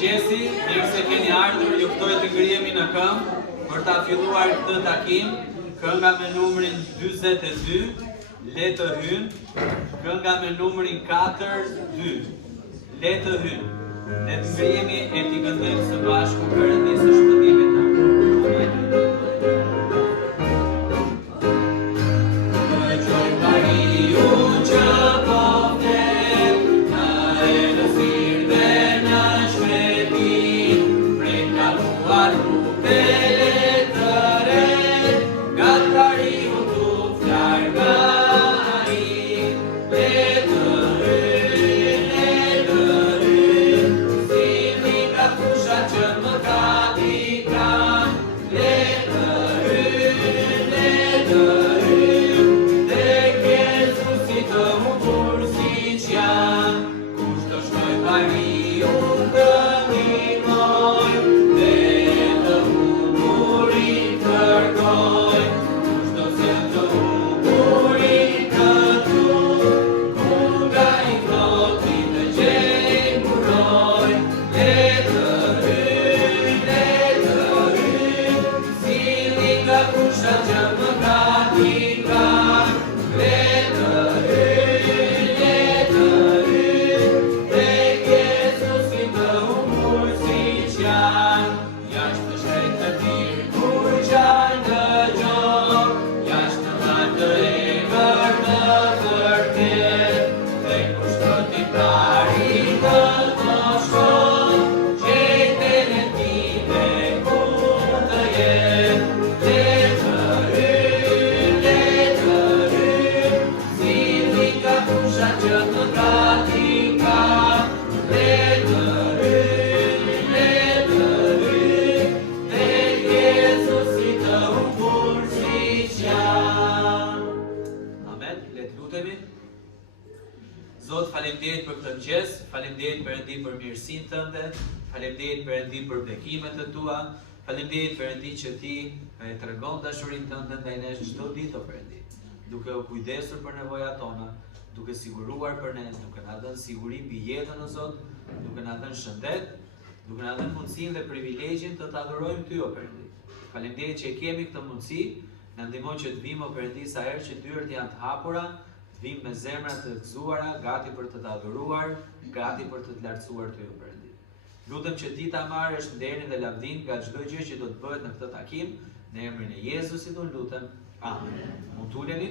mëngjesi, mirë se keni ardhur, ju ftoj të ngrihemi në këmbë për ta filluar këtë takim. Kënga me numrin 42, le të hynë. Kënga me numrin 42, le të hynë. Le të ngrihemi e t'i këndojmë së bashku Perëndisë së shpëtimit tonë. Zot, faleminderit për këtë mëngjes, faleminderit Perëndi për mirësinë tënde, faleminderit Perëndi për bekimet e tua, faleminderit Perëndi që ti e tregon dashurinë tënde ndaj nesh çdo ditë, o Perëndi, duke u kujdesur për nevojat tona, duke siguruar për ne, duke na dhënë siguri mbi jetën, o Zot, duke na dhënë shëndet, duke na dhënë mundësinë dhe privilegjin të të adhurojmë ty, o Perëndi. Faleminderit që e kemi këtë mundësi, na ndihmon që të vim, o Perëndi, sa herë që dyert janë të hapura, vim me zemra të gëzuara, gati për të adhuruar, gati për të lartësuar ty, o Perëndi. Lutem që ti ta marrësh nderin dhe lavdin nga çdo gjë që do të bëhet në këtë takim, në emrin e Jezusit unë lutem. Amen. Mund t'uleni,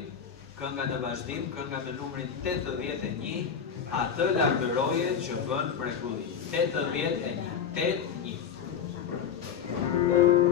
kënga në vazhdim, kënga me numrin 81, atë lavdëroje që bën mrekulli. 81, 81. Be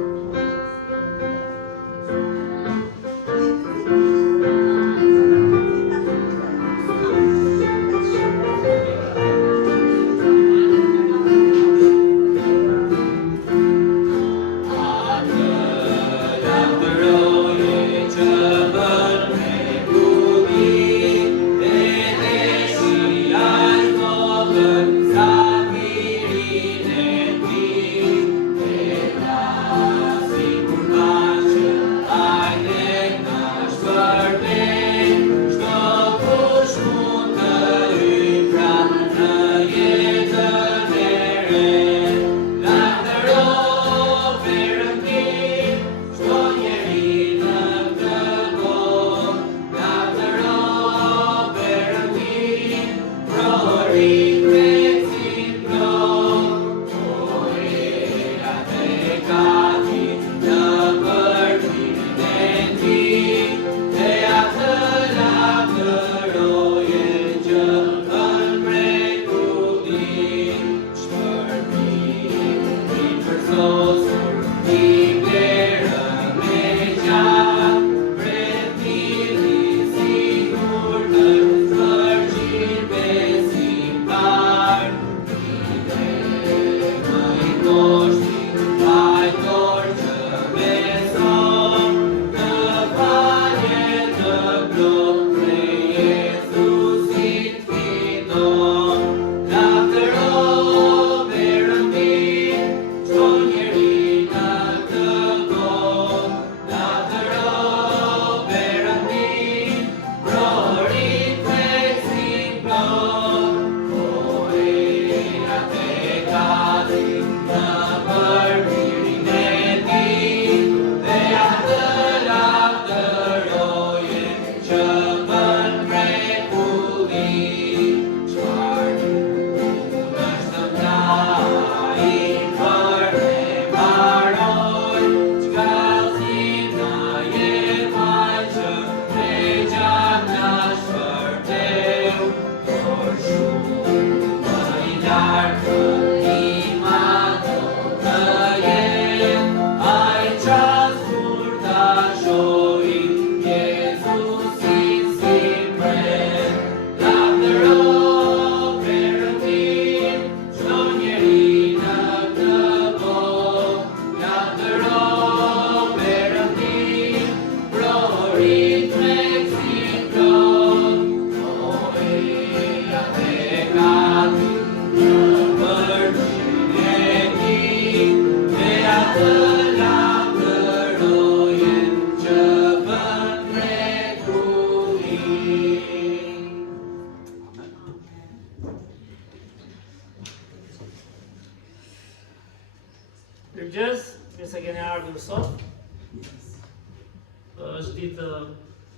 Është ditë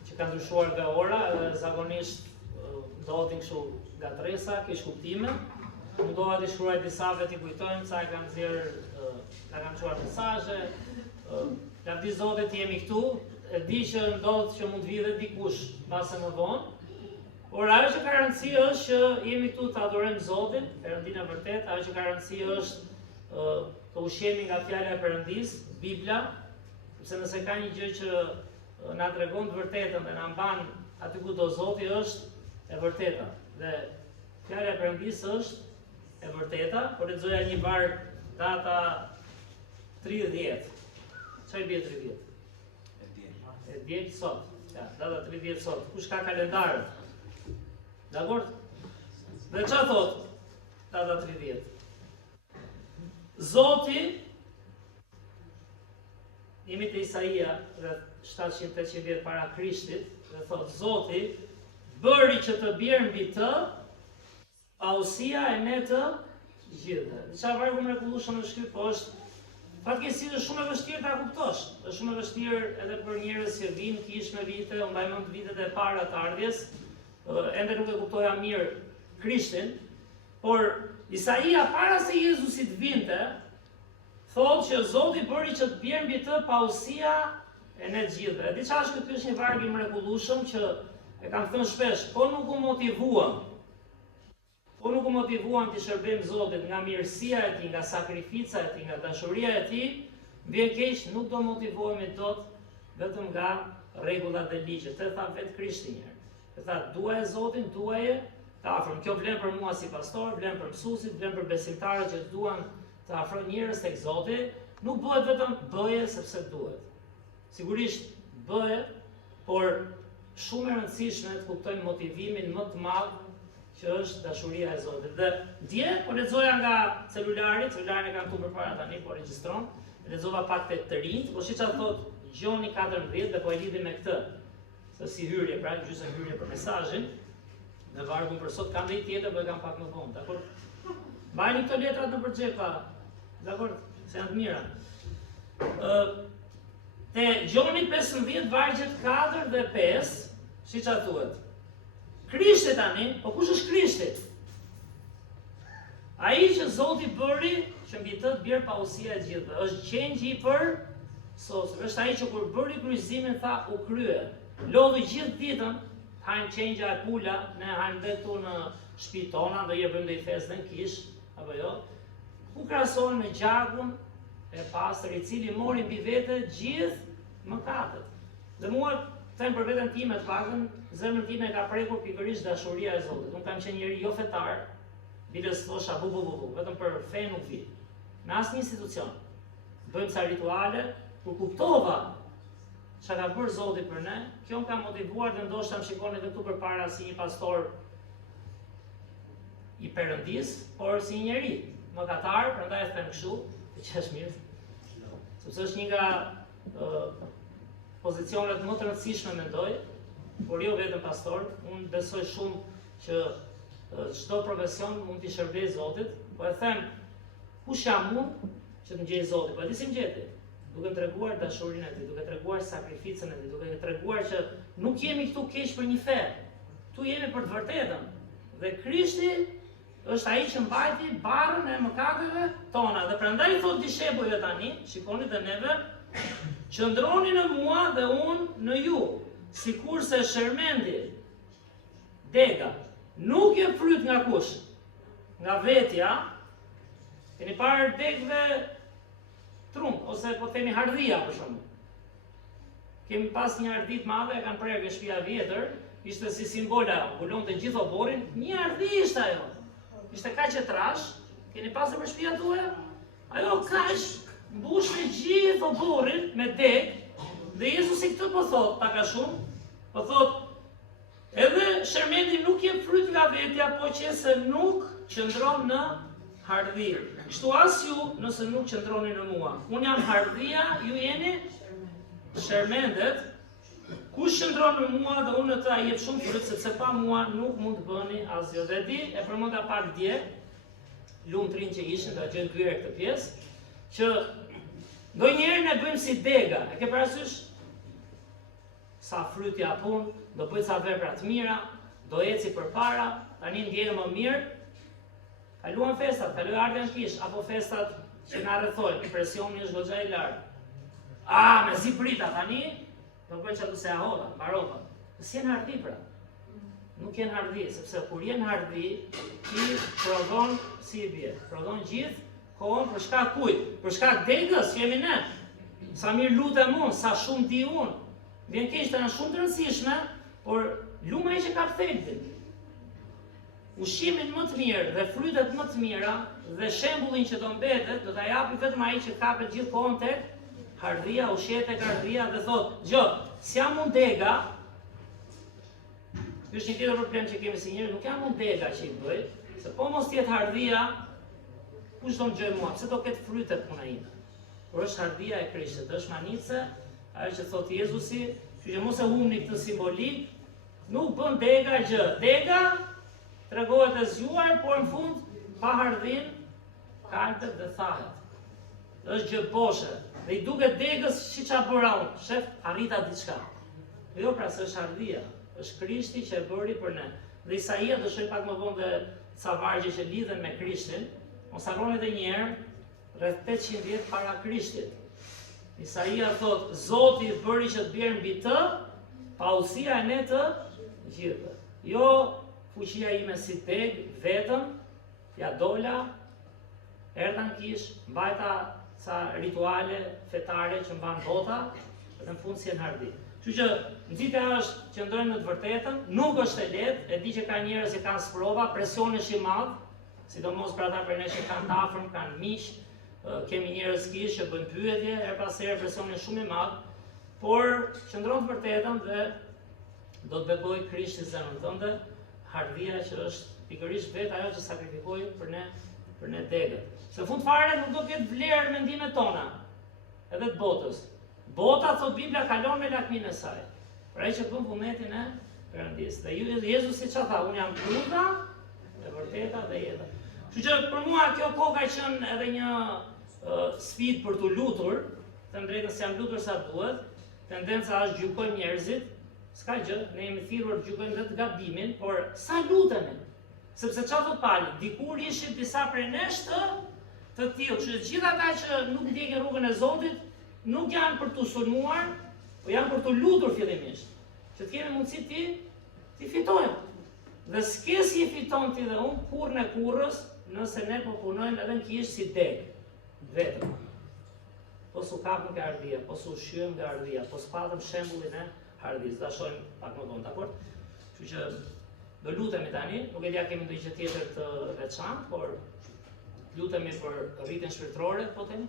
që ka ndryshuar nga ora, zakonisht ndodhin kështu gatresa, keq kuptime. Mundova të shkruaj disave t'i kujtojmë sa e kanë kanë çuar mesazhe. Lavdi Zotit jemi këtu, e di që ndodh që mund të vijë dikush mbase më vonë. Por ajo që ka rëndësi është që jemi këtu të adorojmë Zotin, Perëndinë e vërtet, ajo që ka rëndësi është të ushqemi nga fjala e Perëndis, Bibla, sepse nëse ka një gjë që na tregon të vërtetën dhe na mban aty ku do Zoti është e vërteta. Dhe fjala e Perëndis është e vërteta, por lexoja një varg data 30. Çfarë bie 30? E diel sot. Ja, data 30 sot. Kush ka kalendarën? Dakor? Dhe çfarë thot? Data 30. Zoti, jemi te Isaia, rreth 700-800 vjet para Krishtit, dhe thot Zoti bëri që të bjerë mbi të pausia e ne të gjithë. Çfarë vargu mrekullueshëm është ky, po është fatkeqësisht është shumë e vështirë ta kuptosh. Është shumë e vështirë edhe për njerëz që vinë kish me vite, u mbaj mend vitet e para të ardhjes, ende nuk e kuptoja mirë Krishtin, por Isaia para se Jezusi të vinte, thotë që Zoti bëri që të bjerë mbi të pausia e ne të gjithë. Di çfarë është ky? Është një varg i mrekullueshëm që e kam thënë shpesh, po nuk u motivuam të shërbejmë Zotit nga mirësia e tij, nga sakrifica e tij, nga dashuria e tij, vjen keq, nuk do motivohemi dot vetëm nga rregullat e ligjit. Të tha vetë Krishti një herë. Të tha duaj Zotin, duaje të afrojmë. Kjo vlen për mua si pastor, vlen për mësuesit, vlen për besimtarët që duan të afrojnë njerëz tek Zoti. Nuk bëhet vetëm bëje sepse duhet. Sigurisht bëhe, por shumë e rëndësishme të kuptojmë motivimin më të madh që është dashuria e Zotit. Dhe dje, po lexoja nga celularin e kam këtu përpara tani, po regjistron, lexova pak të rinjt, po siç thot Gjoni 14 dhe po e lidhi me këtë, se si hyrje, pra gjysmë hyrje për mesazhin, në vargun për sot kam dhe i tjetër, po e kam pak më vonë, dakor? Mbajni këto letrat në përxhepa, dakor? Se janë të mira. Te Gjoni 15 vargjet 4 dhe 5, siç thuhet. Krishti tani, po kush është Krishti? Ai që Zoti bëri që mbi të bjerë pausia e gjithë, është qengji për sosë. Është ai që kur bëri kryqëzimin tha u krye. Lodhi gjithë ditën, hajmë qengja e pula, ne hajmë dhe këtu në shtëpi tona, do je bëjmë dhe i fesë dhe në kish, apo jo? U krahasohen me gjakun e pastër i cili mori mbi vete gjithë mëkatet. Dhe mua them për veten time të paktën, zemrën time ka prekur pikërisht dashuria e Zotit. Unë kam qenë njëri jo fetar, biles thosha vetëm për fe nuk vi. Në asnjë institucion. Bëjmë sa rituale, kur kuptova çka ka bërë Zoti për ne, kjo më ka motivuar dhe ndoshta më shikoni këtu përpara si një pastor i Perëndis, por si një njeri mëkatar, prandaj e them kështu, që është mirë. Sepse është një nga pozicionet më të rëndësishme mendoj, por jo vetëm pastor. Unë besoj shumë që çdo profesion mund t'i shërbejë Zotit, po e them, kush jam unë që të ngjej Zotit? Po e di si ngjeti, duke treguar dashurinë e tij, duke treguar sakrificën e tij, duke treguar që nuk jemi këtu keq për një fe. Këtu jemi për të vërtetën. Dhe Krishti është ai që mbajti barrën e mëkateve tona. Dhe prandaj thot dishepujve tani, shikoni dhe neve, qëndroni në mua dhe unë në ju, sikurse shërmendi, dega, nuk je fryt nga kush? Nga vetja, Keni parë degëve trum, ose po themi hardhia për shembull. Kemi pas një hardhi të madhe, e kanë prerë ke shtëpia vjetër, ishte si simbola, mbulonte gjithë oborrin, një hardhi ishte ajo. Ishte kaq e trash, keni pasur për shtëpia tuaja? Ajo kaq mbushte gjithë oborrin me degë, dhe Jezusi këtë po thot, pak a shumë, po thot edhe shermendi nuk jep fryt nga vetja, po që se nuk qëndron në hardhi. Kështu as ju, nëse nuk qëndroni në mua. Unë jam hardhia, ju jeni shermendet. Kush qëndron në mua dhe unë në ta jep shumë fryt, sepse pa mua nuk mund të bëni asgjë. Dhe di, e përmenda pak dje, lumtrin që ishin, do gjën kryer këtë pjesë, që ndonjëherë ne bëjmë si dega. E ke parasysh? Sa fryt ja pun, do bëj ca vepra të mira, do eci përpara, tani ndjehem më mirë. Kaluan festat, kaloj ardhen kish, apo festat që na rrethojnë, presioni është goxha i lartë. Me zi prita tani, do bëj çatu se aholla, mbarova. S'jen hardhi pra. Nuk jen hardhi, sepse kur jen hardhi, ti prodhon si i bie. Prodhon gjithë kohën për shkak kujt? Për shkak degës që jemi ne. Sa mirë lutem unë, sa shumë di unë. Vjen keq të janë shumë të rëndësishme, por luma që ka thelbin. Ushqimin më të mirë dhe frytet më të mira dhe shembullin që do mbetet, do ta japi vetëm ai që kapet gjithë kohën tek hardhia, ushqet tek hardhia dhe thot, "Gjë, s'jam unë dega." Ky është një tjetër problem që kemi si njerëz, nuk jam unë dega që i bëj, se po mos jetë hardhia, kush do më gjej mua? Pse do ketë frytet puna ime? Por është hardhia e Krishtit, është manice, ajo që thot Jezusi, kështu që mos e humni këtë simbolik, nuk bën dega gjë. Dega tregohet e zgjuar, por në fund pa hardhin kaltet dhe thahet. Është gjë boshe. Dhe i duket degës si qa bëra unë, shef, arrita diçka. Jo pra se është hardhia, është Krishti që e bëri për ne. Dhe Isaia, do shoj pak më vonë dhe ca vargje që lidhen me Krishtin, mos harroni edhe një herë, rreth 800 vjet para Krishtit. Isaia thot, Zoti bëri që të bjerë mbi të, pa usia e ne të gjithë. Jo fuqia ime si deg, vetëm, ja dola, erdha në kish, mbajta ca rituale fetare që mban bota, dhe në fund si e në hardhi. Kështu që nxitja është që ndrojmë në të vërtetën, nuk është e lehtë, e di që ka njerëz që kanë sprova, presioni është i madh, sidomos për ata për ne që kanë të afërm, kanë miq, kemi njerëz kish që bëjnë pyetje, her pas here presioni është shumë i madh, por qëndron të vërtetën dhe do të bekoj Krishti zemrën tënde, hardhia që është pikërisht vetë ajo që sakrifikoi për ne degët. Se fund fare nuk do ketë vlerë mendimet tona, edhe të botës. Bota, thot Biblia, kalon me lakmin e saj. Pra ai që bën vullnetin e Perëndis. Dhe Jezusi çfarë tha? Unë jam rruga, e vërteta dhe jeta. Kështu që për mua kjo kohë ka qenë edhe një sfidë për të lutur, të drejtën se jam lutur sa duhet. Tendenca është gjykojmë njerëzit, s'ka gjë, ne jemi thirrur të gjykojmë vetë gabimin, por sa lutemi. Sepse çfarë thot Pali, dikur ishin disa prej nesh të tillë, kështu që gjithë ata që nuk ndjekin rrugën e Zotit, nuk janë për të sulmuar, po janë për të lutur fillimisht. Që të kemi mundësi ti fitojmë. Dhe s'ke si fiton ti dhe unë kurrë në kurrës, nëse ne po punojmë edhe në kish si deg, vetëm. Po s'u kapëm nga hardhia, po s'u shqyem nga hardhia, po s'patëm shembullin e hardhis. Da shojmë pak më vonë, dakord? Kështu që do lutemi tani, nuk e dia kemi ndonjë gjë tjetër të veçantë, por lutemi për rritjen shpirtërore, po themi.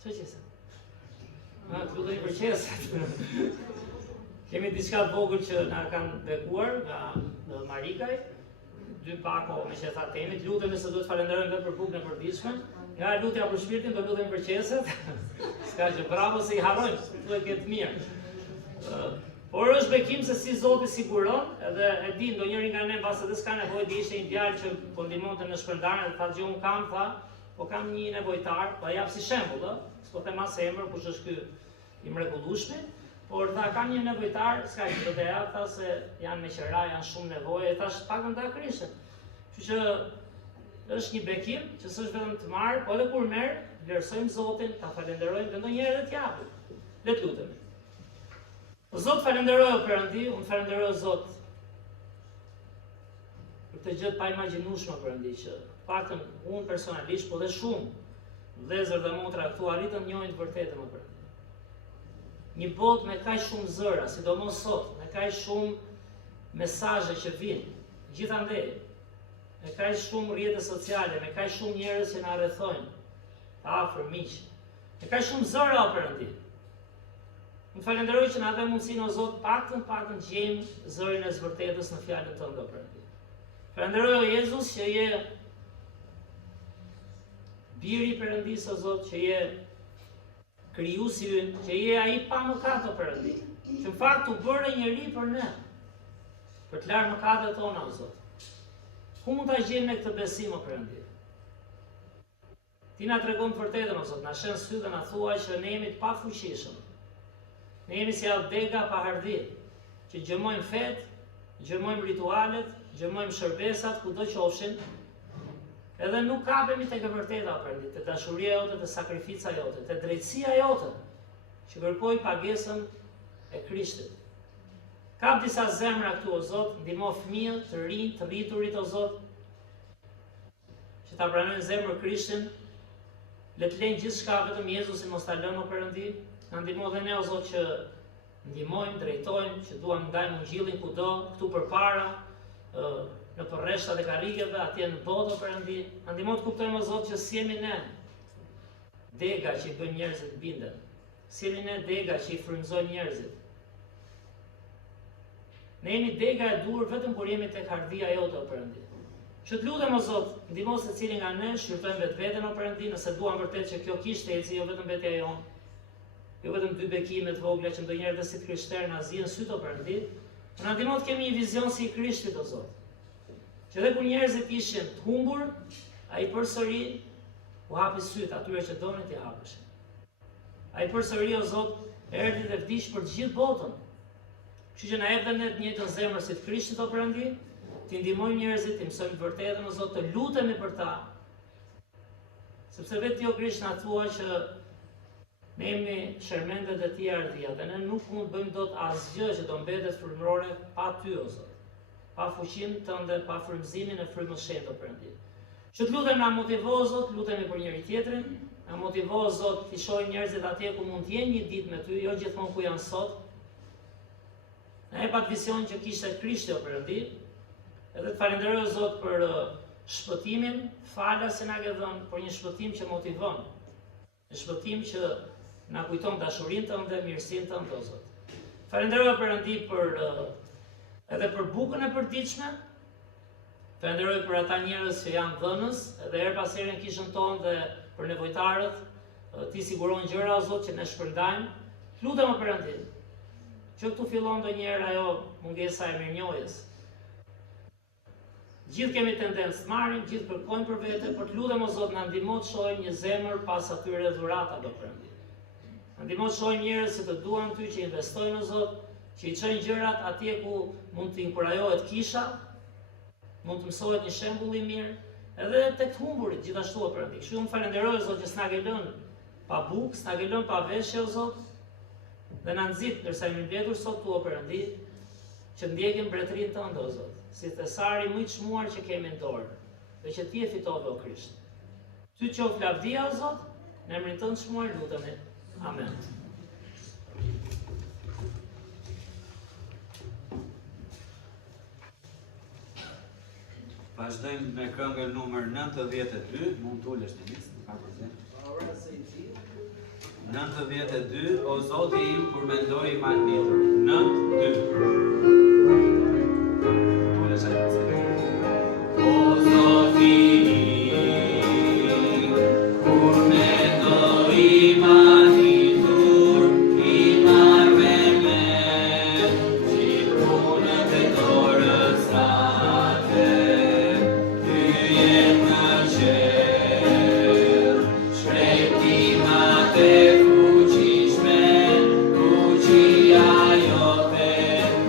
Çfarë qesë? Lutemi për qesët. Kemi diçka të vogël që na kanë bekuar nga Marikaj, 2 pako me që tha temit, lutemi se duhet falenderojmë vetë për bukën e përditshme. Nga lutja për shpirtin, do lutemi për qesët. S'ka që bravo se i harrojmë, duhet këtë mirë. Por është bekim se si Zoti siguron, edhe e di ndonjëri nga ne mbas edhe s'ka nevojë të ishte një djalë që po ndihmonte në shpërndarjen, tha gjë un kam, tha, po kam një nevojtar, po jap si shembull, s'po them as emër, kush është ky i mrekullueshmi, por tha kam një nevojtar, s'ka gjë do të jap, tha se janë me qira, janë shumë nevojë, thash pak nda Krishtin. Kështu që është një bekim që s'është vetëm të marr, po edhe kur merr, vlerësojmë Zotin, ta falenderojmë dhe ndonjëherë edhe t'japim. Le të lutemi. Zot, falenderoj o Perëndi, unë falenderoj o Zot për këtë gjë të paimagjinueshme Perëndi që paktën unë personalisht, po dhe shumë vëllezër dhe motra këtu arritën njohin të vërtetën më Perëndi. Një botë me kaq shumë zëra, sidomos sot, me kaq shumë mesazhe që vijnë, gjithandej, me kaq shumë rrjete sociale, me kaq shumë njerëz që na rrethojnë, të afër miq, me kaq shumë zëra o Perëndi. Më falenderoj që na dhe mundësinë o Zot paktën gjejmë zërin e së vërtetës në fjalën tënde o Perëndi. Falenderoj o Jezus që je biri i Perëndisë o Zot, që je krijuesi ynë, që je ai pa mëkat o Perëndi, që në fakt u bëre njeri për ne, për të larë mëkatet tona o Zot. Ku mund ta gjejmë ne këtë besim o Perëndi? Ti na tregon të vërtetën o Zot, na shën sy dhe na thuaj që ne jemi të pafuqishëm. Ne jemi si dega pa hardhi, që gjëmojmë fet, gjëmojmë ritualet, gjëmojmë shërbesat kudo qofshin, edhe nuk kapemi tek e vërteta o Perëndi, te dashuria jote, te sakrifica jote, te drejtësia jote, që kërkoj pagesën e Krishtit. Kap disa zemra këtu o Zot, ndihmo fëmijët të rinj, të rriturit o Zot, që ta pranojnë zemër Krishtin, le të lejnë gjithçka vetëm Jezusi mos ta lënë o Perëndi. Na ndihmo dhe ne o Zot që ndihmojmë, drejtojmë, që duam ndajmë ungjillin kudo, këtu përpara, në rreshtat e karrigeve, atje në botë o Perëndi. Na ndihmo të kuptojmë o Zot që si jemi ne dega që i bën njerëzit binden. Si jemi ne dega që i frymëzojnë njerëzit. Ne jemi dega e dur vetëm kur jemi tek hardhia jote o Perëndi. Që të lutem o Zot, ndihmo secilin nga ne, shqyrtojmë vetveten o Perëndi, nëse duam vërtet që kjo kishte eci, jo vetëm vetja jonë. Jo vetëm dy bekime të vogla që ndonjëherë dhe si të krishterë na zien syt o Perëndi, por na ndihmo të kemi një vizion si i Krishtit o Zot. Që edhe kur njerëzit ishin të humbur, ai përsëri u hapi syt atyre që donin t'i hapeshin. Ai përsëri o Zot erdhi dhe vdiq për të gjithë botën. Kështu që na jep dhe ne të njëjtën zemër si të Krishtit o Perëndi, t'i ndihmojmë njerëzit, t'i mësojmë vërtetën o Zot, të lutemi për ta. Sepse vetë ti o Krisht na thua që ne jemi shermendet e tia ardhia dhe ne nuk mund bëjmë dot asgjë që do mbetet frymërore pa ty o Zot. Pa fuqinë tënde, pa frymëzimin e frymës shenjtë o Perëndi. Që të lutem na motivo o Zot, lutemi për njëri tjetrin, na motivo o Zot të shohim njerëzit atje ku mund të jenë një ditë me ty, jo gjithmonë ku janë sot. Na jep atë vision që kishte Krishti o Perëndi, edhe të falenderoj o Zot për shpëtimin, falas që na ke dhënë, për një shpëtim që motivon. Një shpëtim që na kujton dashurinë tënde, mirësinë tënde o Zot. Falenderoj Perëndi edhe për bukën e përditshme. Falenderoj për ata njerëz që janë dhënës, edhe her pas here në kishën tonë dhe për nevojtarët, ti siguron gjëra o Zot që ne shpërndajmë. Lutem o Perëndi, që këtu fillon ndonjëherë ajo mungesa e mirënjohjes. Gjithë kemi tendencë të marrim, gjithë kërkojmë për vete, por të lutem o Zot na ndihmo të shohim një zemër pas atyre dhuratave o Perëndi. Na ndihmo të shohim njerëz që të duan ty, që investojnë o Zot, që i çojnë gjërat atje ku mund të inkurajohet kisha, mund të mësohet një shembull i mirë, edhe tek të humburit gjithashtu o Perëndi. Kështu unë falenderoj o Zot që s'na ke lënë pa bukë, s'na ke lënë pa veshje o Zot, dhe na nxit ndërsa jemi mbledhur sot tu o Perëndi, që ndjekim mbretërinë tënde o Zot, si thesari më i çmuar që kemi në dorë, dhe që ti e fitove o Krisht. Ty qof lavdia o Zot, në emrin tënd çmuar lutemi. Amen. Vazhdojmë me këngën numër 92, mund të ulesh në listë, ka problem. 92, o Zoti im kur mendoj i magnitur. 92. Ulesh atë. O Zoti im kur mendoj i magnitur, i marr me mend, si punët e dorës ate.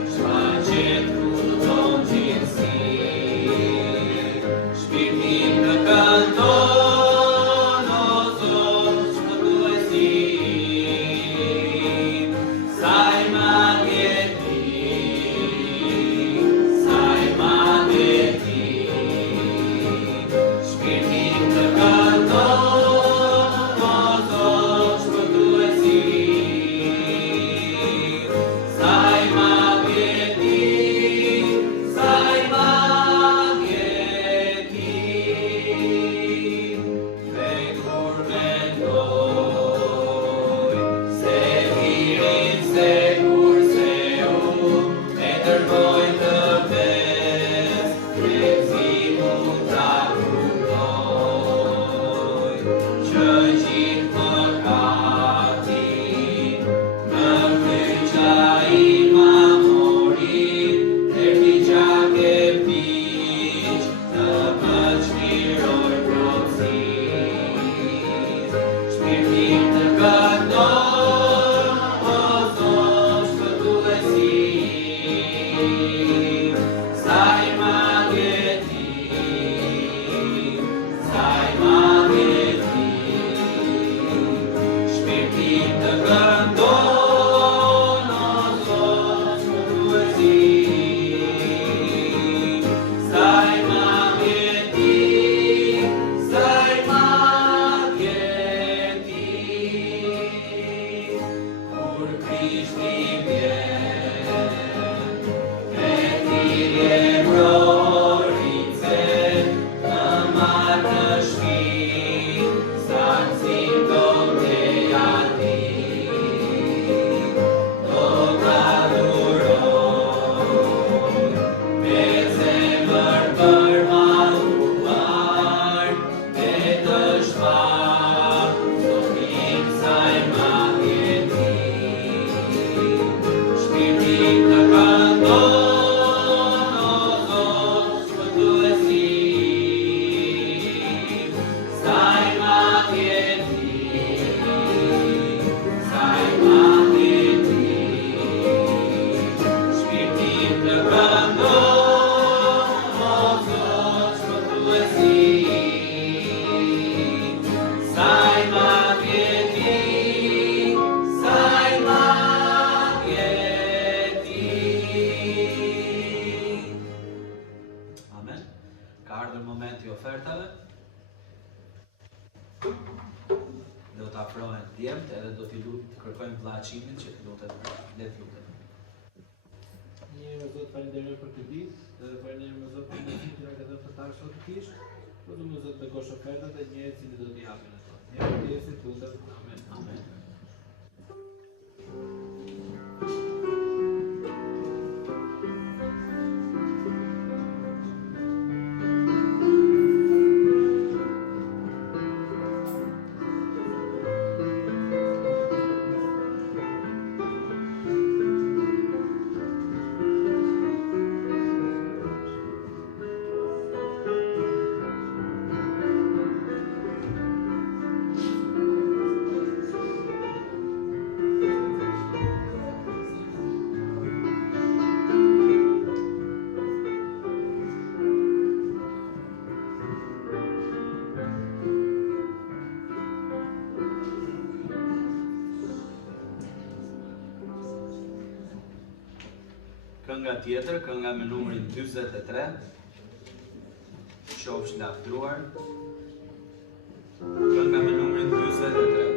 Shfaqe ardhur momenti I ofertave. Do të afrohen djemt edhe do t'i kërkojmë vllaçimin që lutet le të lutet. Një Zot falenderoj për këtë ditë, edhe falenderoj Zot për mundësinë që na ka dhënë për ta sotëkisht. Lutem Zot të kosh ofertat e njerëzit që do t'i japin ato. Ne Jezusit lutem. Amen. Amen. Kënga tjetër, kënga me numrin 43, qofsh laftruar. Kënga me numrin 43.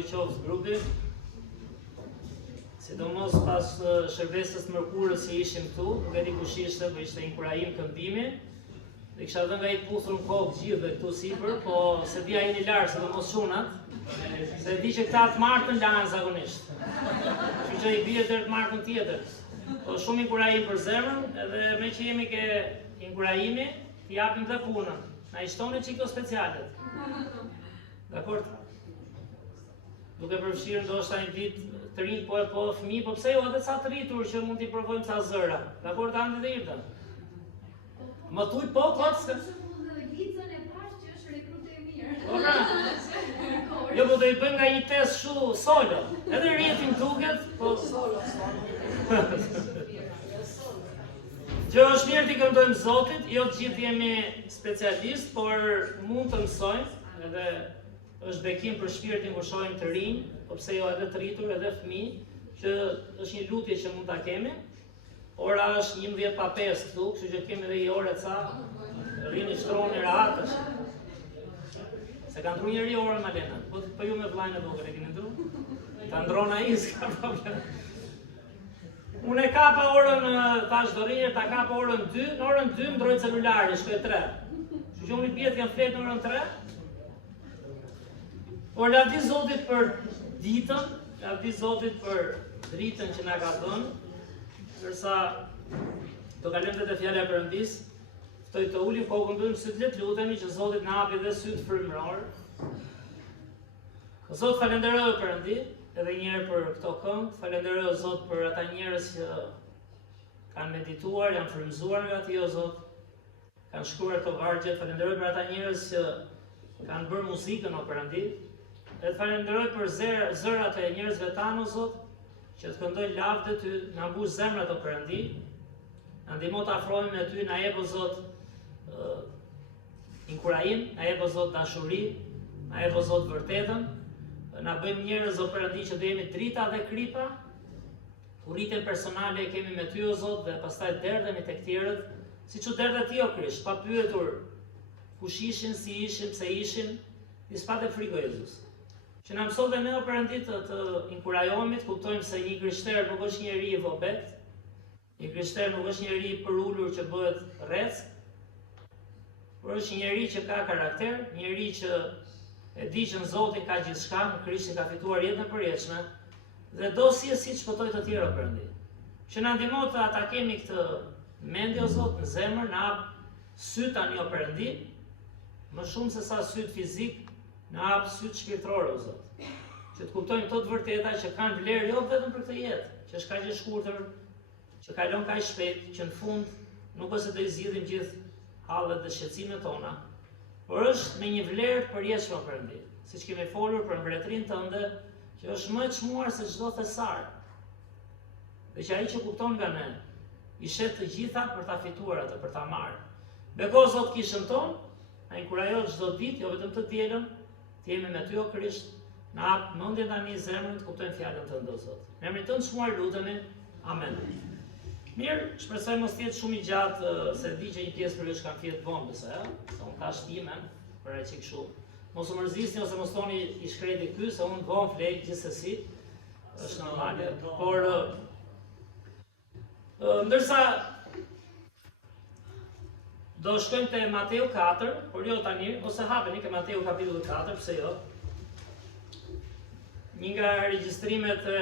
i qoftë grupi. Sidomos pas shërbesës të mërkurës që ishim këtu, nuk e di kush ishte, po ishte inkurajim këndimi. Dhe kisha dhënë nga i puthur në kokë gjithë dhe këtu sipër, po se dia jeni larë, sidomos shunat, se di që këta të martën lanë zakonisht. Kështu që i bie deri të martën tjetër. Po shumë inkurajim për zemrën, edhe me që jemi ke inkurajimi, t'i japim dhe punën. Na i shtoni çiko specialet. Dakor? Duke përfshirë ndoshta një ditë të rinj po fëmijë, po pse jo edhe ca të rritur që mund t'i provojmë ca zëra. Dakor, ta ndë dhe irta. Më tuj po, se... Gicën e pash që është rekrute e mirë. Ora. Jo, po do i bëjmë nga një test shu solo. Edhe rjetin duket, po... Që është mirë t'i këndojmë Zotit, jo të gjithë jemi specialist, por mund të mësojmë, edhe është bekim për shpirtin kur shohim të rinj, po pse jo edhe të rritur, edhe fëmijë, që është një lutje që mund ta kemi. Ora është 11 pa 5 këtu, kështu që kemi edhe një orë ca, rini shtroni rahatësh. Se ka ndru njëri orën Malena, po ju me vllajën e vogël e keni ndru? Ta ndron ai, s'ka problem. Unë e kapa orën, tash do rinjë, ta kapa orën 2, në orën 2 ndroj celulari, shkoj 3. Kështu që unë i pjetë janë fletë në orën 3. Por lavdi Zotit për ditën, lavdi Zotit për dritën që na ka dhënë, ndërsa do kalojmë te fjala e Perëndis, ftoj të ulim kokën bëjmë syt, le të lutemi që Zoti na hapi dhe syt frymëror. Zot, falenderoj Perëndi, edhe një herë për këto këngë, falenderoj Zot për ata njerëz që kanë medituar, janë frymëzuar nga ti o Zot, kanë shkruar këto vargje, falenderoj për ata njerëz që kanë bërë muzikën o Perëndi, dhe falenderoj për zërat e njerëzve tanë o Zot, që të këndojnë lavdë ty, na mbush zemrat o Perëndi, na ndihmo të afrohemi me ty, na jep o Zot inkurajim, na jep o Zot dashuri, na jep o Zot vërtetën, na bëjmë njerëz o Perëndi që do jemi drita dhe kripa, urritjen personale e kemi me ty o Zot dhe pastaj derdhemi tek tjerët, siç u derdhe ti o Krisht, pa pyetur kush ishin, si ishin, pse ishin, ti s'patë frikë o Jezus. Që na mëson dhe ne o Perëndi të inkurajohemi, të kuptojmë se një krishter nuk është njeri i vobet, një krishter nuk është njeri i përulur që bëhet rreck, por është njeri që ka karakter, njeri që e di që në Zotin ka gjithçka, në Krishtin ka fituar jetën e përjetshme, dhe do si shpëtoj të tjerë o Perëndi. Që na ndihmo të ata kemi këtë mendje o Zot në zemër, na hap syt tani o Perëndi, më shumë se sa syt fizik, na hap syt shpirtëror o Zot. Që të kuptojmë këto të vërteta që kanë vlerë jo vetëm për këtë jetë, që është kaq e shkurtër, që kalon kaq shpejt, që në fund nuk është se do i zgjidhim gjithë hallet dhe shqetësimet tona, por është me një vlerë të përjetshme o Perëndi, siç kemi folur për mbretërinë tënde, që është më e çmuar se çdo thesar. Dhe që ai që kupton nga ne, i shet të gjitha për ta fituar atë, për ta marrë. Beko Zot kishën tonë, na inkurajo çdo ditë, jo vetëm të dielën, të jemi me ty o Krisht, na hap mendjen tani zemrën të kuptojmë fjalën tënde o Zot. Në emrin tënd çmuar lutemi. Amen. Mirë, shpresoj mos jetë shumë i gjatë, se di që një pjesë për ju kanë fjetë bombës, se unë tash timen, për e që këshu. Mos u mërzisni ose mos toni i shkreti ky, se unë bomb flejt gjithsesi, është normale, por ndërsa do shkojmë te Mateu 4, por jo tani, ose hapeni ke Mateu kapitulli 4, pse jo. Një nga regjistrimet e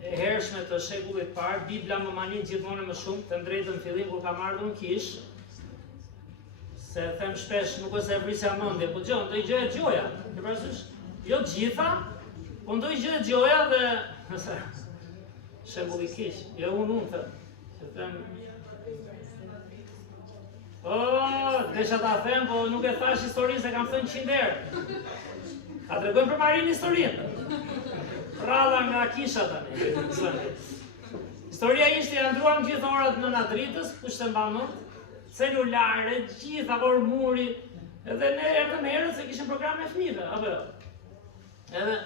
hershme të shekullit parë, Bibla më manin gjithmonë më shumë, të drejtën fillim kur ka marrë unë kish, se them shpesh nuk është e vrisja mendje, po gjë, ndoj gjë e gjoja. Ke parasysh? Jo gjitha, po ndoj gjë e gjoja dhe shekulli kish, jo unë them. Që them desha ta them, po nuk e thash historinë se kam thënë 100 herë. Ta tregojmë për Marin historinë. Ralla nga kisha tani. Historia ishte ja ndruam gjithë orat në natritës, kush të mban mend, celulare, gjithë avor muri, edhe ne erdhëm herët se kishim program me fëmijëve, apo jo. Edhe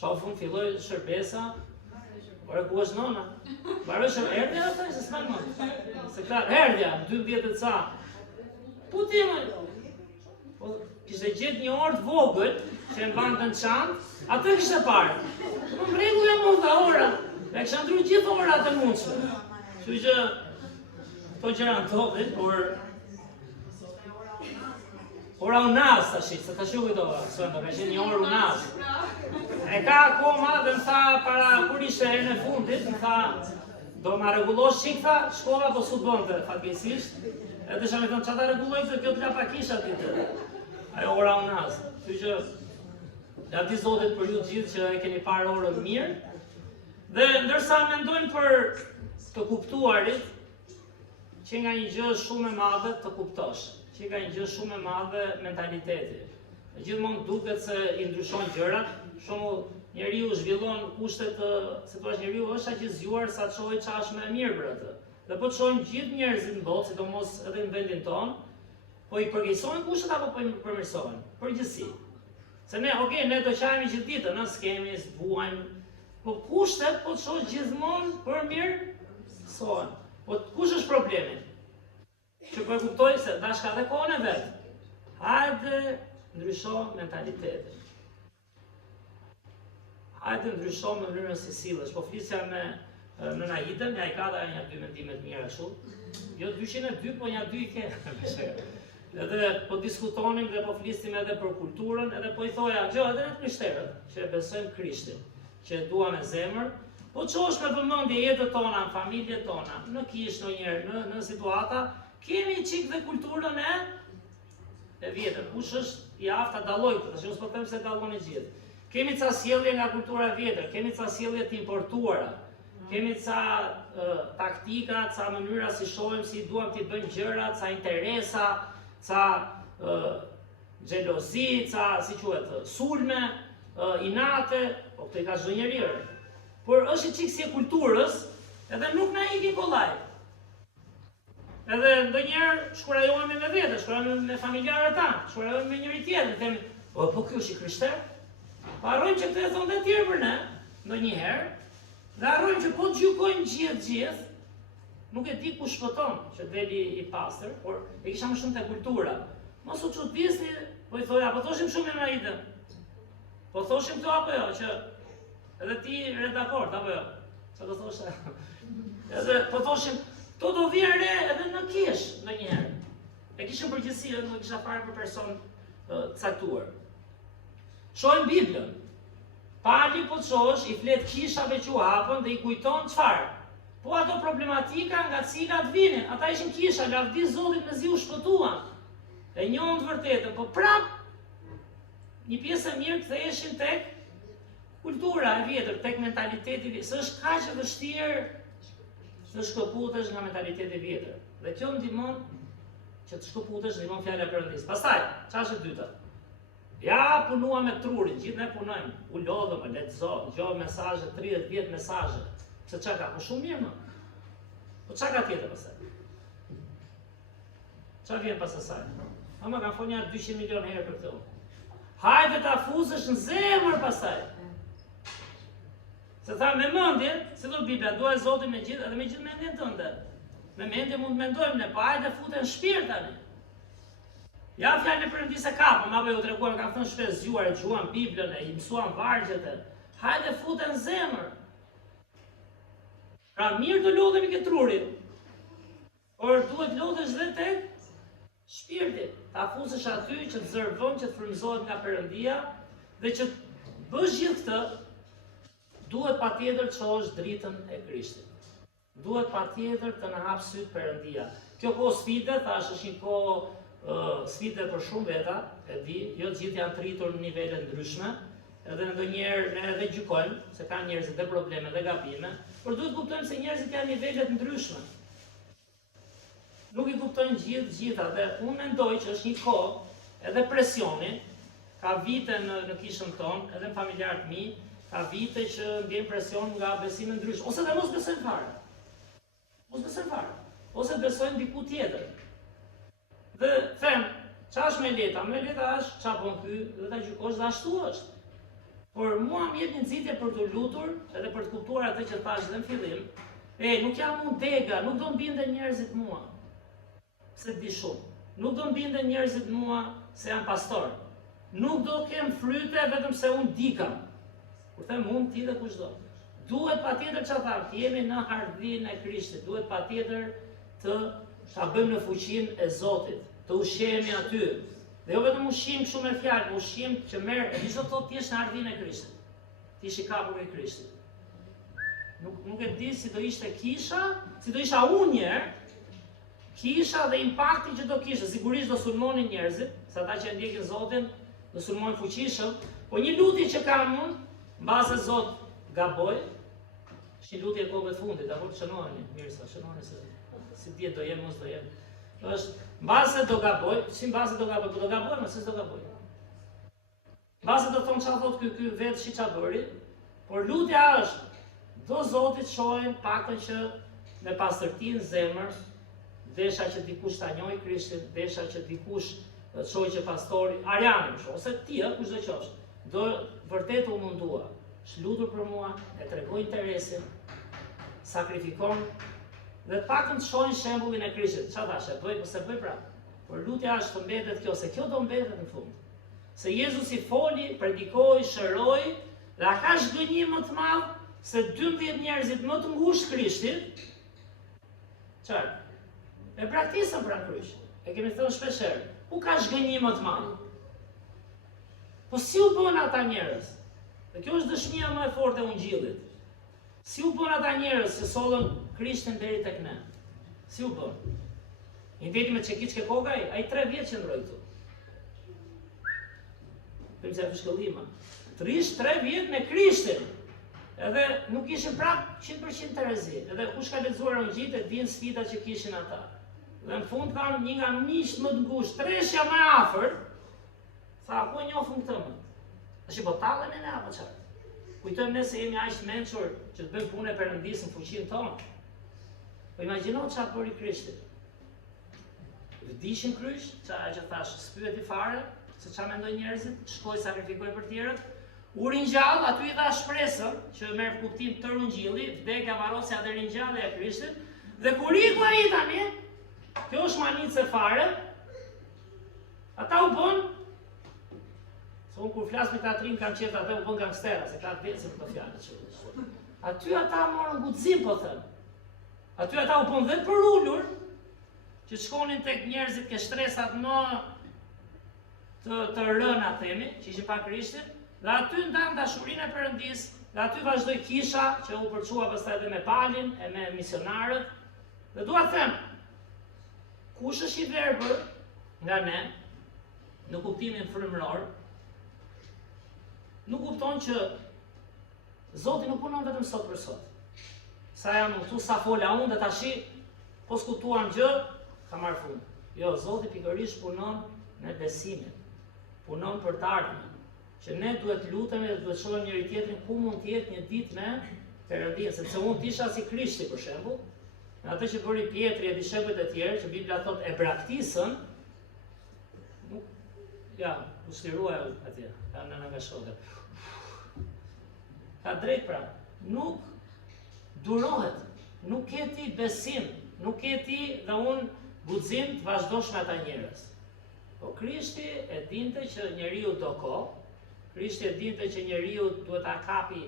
shofun filloi shërbesa, ora ku është nona? Mbaroi erdhja atë se s'mban mend. Se ka erdhja 12 e ca. Po ti më. Po kishte gjetë një orë të vogël që e mbante në çantë, atë kishte parë. Më mregull e mund dha ora. E kisha ndru gjithë orat e mundshme. Kështu që këto gjëra ndodhin, ora unaz tash, se tash u kujtova, s'ka qenë një orë unaz. E ka akoma dhe më tha para kur ishte herën e fundit, më tha do ma rregullosh çik, tha, shkolla po su bënte fatkeqësisht. Edhe shame thënë çata rregulloj se kjo t'la pakisha aty të. Ajo ora unaz. Kështu që ja di Zotit për ju gjithë që e keni parë orën mirë. Dhe ndërsa mendojnë për të kuptuarit, që nga një gjë shumë e madhe të kuptosh, që nga një gjë shumë e madhe mentaliteti. Gjithmonë duket se i ndryshon gjërat, shumë njeriu zhvillon kushtet se thua njeriu është aq i zgjuar sa të shohë ç'ash më e mirë për atë. Dhe po të shohim gjithë njerëzit në botë, sidomos edhe në vendin tonë, po i përgjegjësojnë kushtet apo po i përmirësojnë? Përgjithësi. Se ne, ne do qajemi gjithë ditën, s'kemi, s'vuajmë, po kushtet po të shohë gjithmonë përmirësohen. Po kush është problemi? Që po e kuptoj se dashka dhe kohën e vetë. Hajde ndryshon mentalitetin. Hajde ndryshon në mënyrën se sillesh. Po flisja me nëna Idën, ja i ka dhe një dy mendimet mira kështu. Jo 202, po një 2 i ke. Edhe po diskutonim dhe po flisnim edhe për kulturën, edhe po i thoja, edhe në krishterët, që e besojmë Krishtin, që e dua me zemër, po qosh me vëmendje jetët tona, në familjet tona, në kishë ndonjëherë, në situata, kemi çik dhe kulturën e vjetër. Kush është i aftë ta dalloj këtë, tash s'po them se dalloni gjithë. Kemi ca sjellje nga kultura e vjetër, kemi ca sjellje të importuara, kemi ca taktika, ca mënyra si shohim, si duam t'i bëjmë gjërat, ca interesa, ca xhelozi, ca si quhet, sulme, inate, po këtë i ka çdo njeri. Por është çik si e kulturës, edhe nuk na ikin kollaj. Edhe ndonjëherë shkurajohemi me vete, shkurajohemi me familjarët tanë, shkurajohemi me njëri tjetrin, themi, po ky është i krishter? Po harrojmë që këtë e thonë të tjerë për ne, ndonjëherë, dhe harrojmë që po të gjykojmë gjithë, nuk e di ku shpëton që deli i pastër, por e kisha më shumë te kultura. Mos u çuditni, po i thoja, po thoshim shumë në Aidën. Po thoshim këto apo jo, që edhe ti re dakord apo jo? Çfarë do thoshte? Edhe po thoshim, to do vjen re edhe në kish ndonjëherë. E kishim përgjithësi, nuk kisha parë për person caktuar. Shohim Biblën. Pali po të shohësh, i flet kishave që u hapën dhe i kujton çfarë? Po ato problematika nga cilat vinin. Ata ishin kisha, lavdi Zotit mezi u shpëtuan. E njohën të vërtetën, po prap një pjesë e mirë ktheheshin tek kultura e vjetër, tek mentaliteti i vjetër. S'është kaq e vështirë të shkëputesh nga mentaliteti i vjetër. Dhe kjo ndihmon që të shkëputesh, ndihmon fjala e Perëndis. Pastaj, ç'është e dyta? Ja, punua me trurin, gjithë ne punojmë, u lodhëm, lexo, dëgjoj mesazhe, 30 vjet mesazhe. Se çka ka, po shumë mirë më. Po çka ka tjetër pastaj? Çfarë vjen pas asaj? Ama ka thonë 200 milion herë për këtë. Hajde ta fuzësh në zemër pastaj. Se tha me mendje, si do Bibla, duaj Zotin me gjithë, edhe me gjithë mendjen tënde. Me mendje mund të mendojmë ne, po hajde futen në shpirt tani. Ja fjalën e Perëndisë e kapëm, apo ju treguam, kam thënë shpesh zgjuar, e gjuam Biblën, e mësuam vargjet e. Hajde futen në zemër. Pra mirë të lodhemi ke truri, por duhet lodhesh dhe tek shpirti. Ta fusesh aty që të zërvon, që të frymëzohet nga Perëndia dhe që të bësh gjithë këtë, duhet patjetër të shohësh dritën e Krishtit. Duhet patjetër të na hap syt Perëndia. Kjo kohë sfide, thash, është një kohë sfide për shumë veta, e di, jo të gjithë janë të rritur në nivele ndryshme, edhe ndonjëherë ne edhe gjykojmë se kanë njerëzit dhe probleme dhe gabime, por duhet kuptojmë se njerëzit janë nivele të ndryshme. Nuk i kuptojnë gjitha dhe unë mendoj që është një kohë edhe presioni, ka vite në kishën tonë, edhe në familjarët mi, ka vite që ndjen presion nga besime ndryshme, ose dhe mos besojnë fare. Mos besojnë fare, ose besojnë diku tjetër. Dhe them, qa është me leta? Me leta është qa bon ky dhe ta gjykosh dhe ashtu është. Por mua më jep një nxitje për të lutur, edhe për të kuptuar atë që thash dhe në fillim, nuk jam unë dega, nuk do mbinde njerëzit mua. Se di shumë. nuk do mbinde njerëzit mua se jam pastor. Nuk do kem fryte vetëm se unë dikam. Kur them unë, ti dhe kushdo. Duhet patjetër çfarë tham, të jemi në hardhinë e Krishtit. Duhet patjetër të ta bëjmë në fuqinë e Zotit, të ushqehemi aty. Dhe jo vetëm ushqim kështu me fjalë, ushqim që merr, e di çfarë thotë ti je në hardhinë e Krishtit. Ti je i kapur i Krishtit. Nuk e di si do ishte kisha, si do isha unë njerë, kisha dhe impakti që do kisha. Sigurisht do sulmonin njerëzit, sa ata që ndjekin Zotin, do sulmonin fuqishëm, po një lutje që kam unë, mbase Zot gaboj, është një lutje e kohëve të fundit, apo të shënoheni, mirë sa, shënoheni se si djetë do jem, mos do jem. Është, mbase do gaboj, si mbase do gaboj, po do gaboj, më se s'do gaboj. Mbase do thonë çfarë thotë ky vetë shi çfarë bëri, por lutja është, do Zotit shohim paktën që me pastërtinë zemër, desha që dikush ta njohë Krishtin, desha që dikush të shohë që pastori Ariani, ose ti, kushdo qofsh, do vërtet u mundua, është lutur për mua, e tregoj interesin, sakrifikon, dhe të paktën të shohin shembullin e Krishtit. Çfarë thash, e bëj, po se bëj prapë. Por lutja është të mbetet kjo, se kjo do mbetet në fund. Se Jezusi foli, predikoi, shëroi, dhe a ka zhgënjim më të madh se 12 njerëzit më të ngushtë Krishtit, çfarë? E praktikën pra kryq. E kemi thënë shpeshherë. Ku ka zhgënjim më të madh? Po si u bën ata njerëz? Dhe kjo është dëshmia më e fortë e Ungjillit. Si u bën ata njerëz që sollën Krishtin deri tek ne? Si u bën? I ndeti me çekiçke kokaj, ai 3 vjet qëndroi këtu. Për çfarë shkollima? 3 vjet me Krishtin. Edhe nuk ishin prap 100% terezi. Edhe kush ka lexuar Ungjillit e din sfidat që kishin ata. Dhe në fund kanë një nga miqt më të ngushtë, treshja më afër. Tha, ku e njohëm këtë më? Tash po tallemi ne apo çfarë? Kujtojmë ne se jemi aq të mençur që të bëjmë punë e Perëndisë në fuqinë tonë. Po imagjino çfarë bëri Krishti. Vdishin kryq, çfarë që thash, spyeti fare, se çfarë mendojnë njerëzit, shkoi sakrifikoi për tjerët. U ringjall, aty i dha shpresën që merr kuptim të Ungjilli, vdekja, varrosja dhe ringjallja e Krishtit. Dhe kur iku ai tani, kjo është manicë fare, ata u bën, se unë kur flas me Katrin kam qenë ata u bën gangstera, se ka vënë për të fjalë. Aty ata morën guxim, po them. Aty ata u bën vetë për ulur, që shkonin tek njerëzit ke shtresat më të rëna themi, që ishin pa Krishtin, dhe aty ndan dashurinë e Perëndisë, dhe aty vazhdoi kisha që u përçua pastaj edhe me palin e me misionarët. Dhe dua të them, kush është i verbër nga ne, në kuptimin frymëror, nuk kupton që Zoti nuk punon vetëm sot për sot. Sa jam këtu, sa fola unë dhe tashi, po s'kuptuam gjë, ka marrë fund. Jo, Zoti pikërisht punon në besimin, punon për të ardhmen, që ne duhet lutemi dhe duhet shohim njëri tjetrin ku mund të jetë një ditë me Perëndin, sepse unë tisha si Krishti për shembull, në atë që bëri Pietri e dishepujt e tjerë, që Bibla thotë e braktisën, nuk, ja, u shliruaj atje, ka në nga shokët. Ka drejt pra, nuk durohet, nuk ke ti besim, nuk ke ti dhe unë guxim të vazhdosh me ata njerëz. Po Krishti e dinte që njeriu do kohë, Krishti e dinte që njeriu duhet ta kapi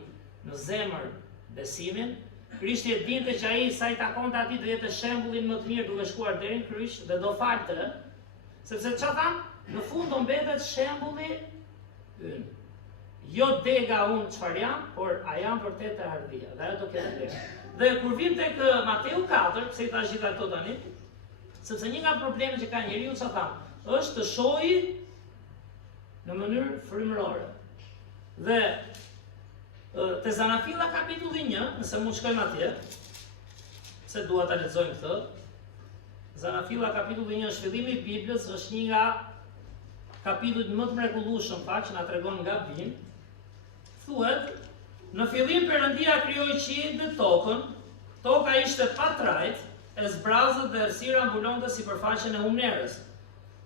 në zemër besimin, Krishti e dinte që ai sa i takonte atij do jetë shembullin më të mirë duke shkuar deri në kryq dhe do falte, sepse çfarë tham? Në fund do mbetet shembulli ynë. Jo dega unë çfarë jam, por a jam vërtet e ardhia, dhe ajo do ketë vlerë. Dhe kur vim tek Mateu 4, pse i thash gjitha këto tani? Sepse një nga problemet që ka njeriu çfarë tham, është të shohë në mënyrë frymërore. Dhe te Zanafilla kapitulli 1, nëse mund shkojmë atje, se dua ta lexojmë këtë. Zanafilla kapitulli 1 është fillimi i Biblës, është një nga kapitujt më të mrekullueshëm fakt që na tregon nga Bibla. Thuhet, në fillim Perëndia krijoi qiellin dhe tokën. Toka ishte pa trajt, e zbrazët dhe errësira mbulonte sipërfaqen e humnerës.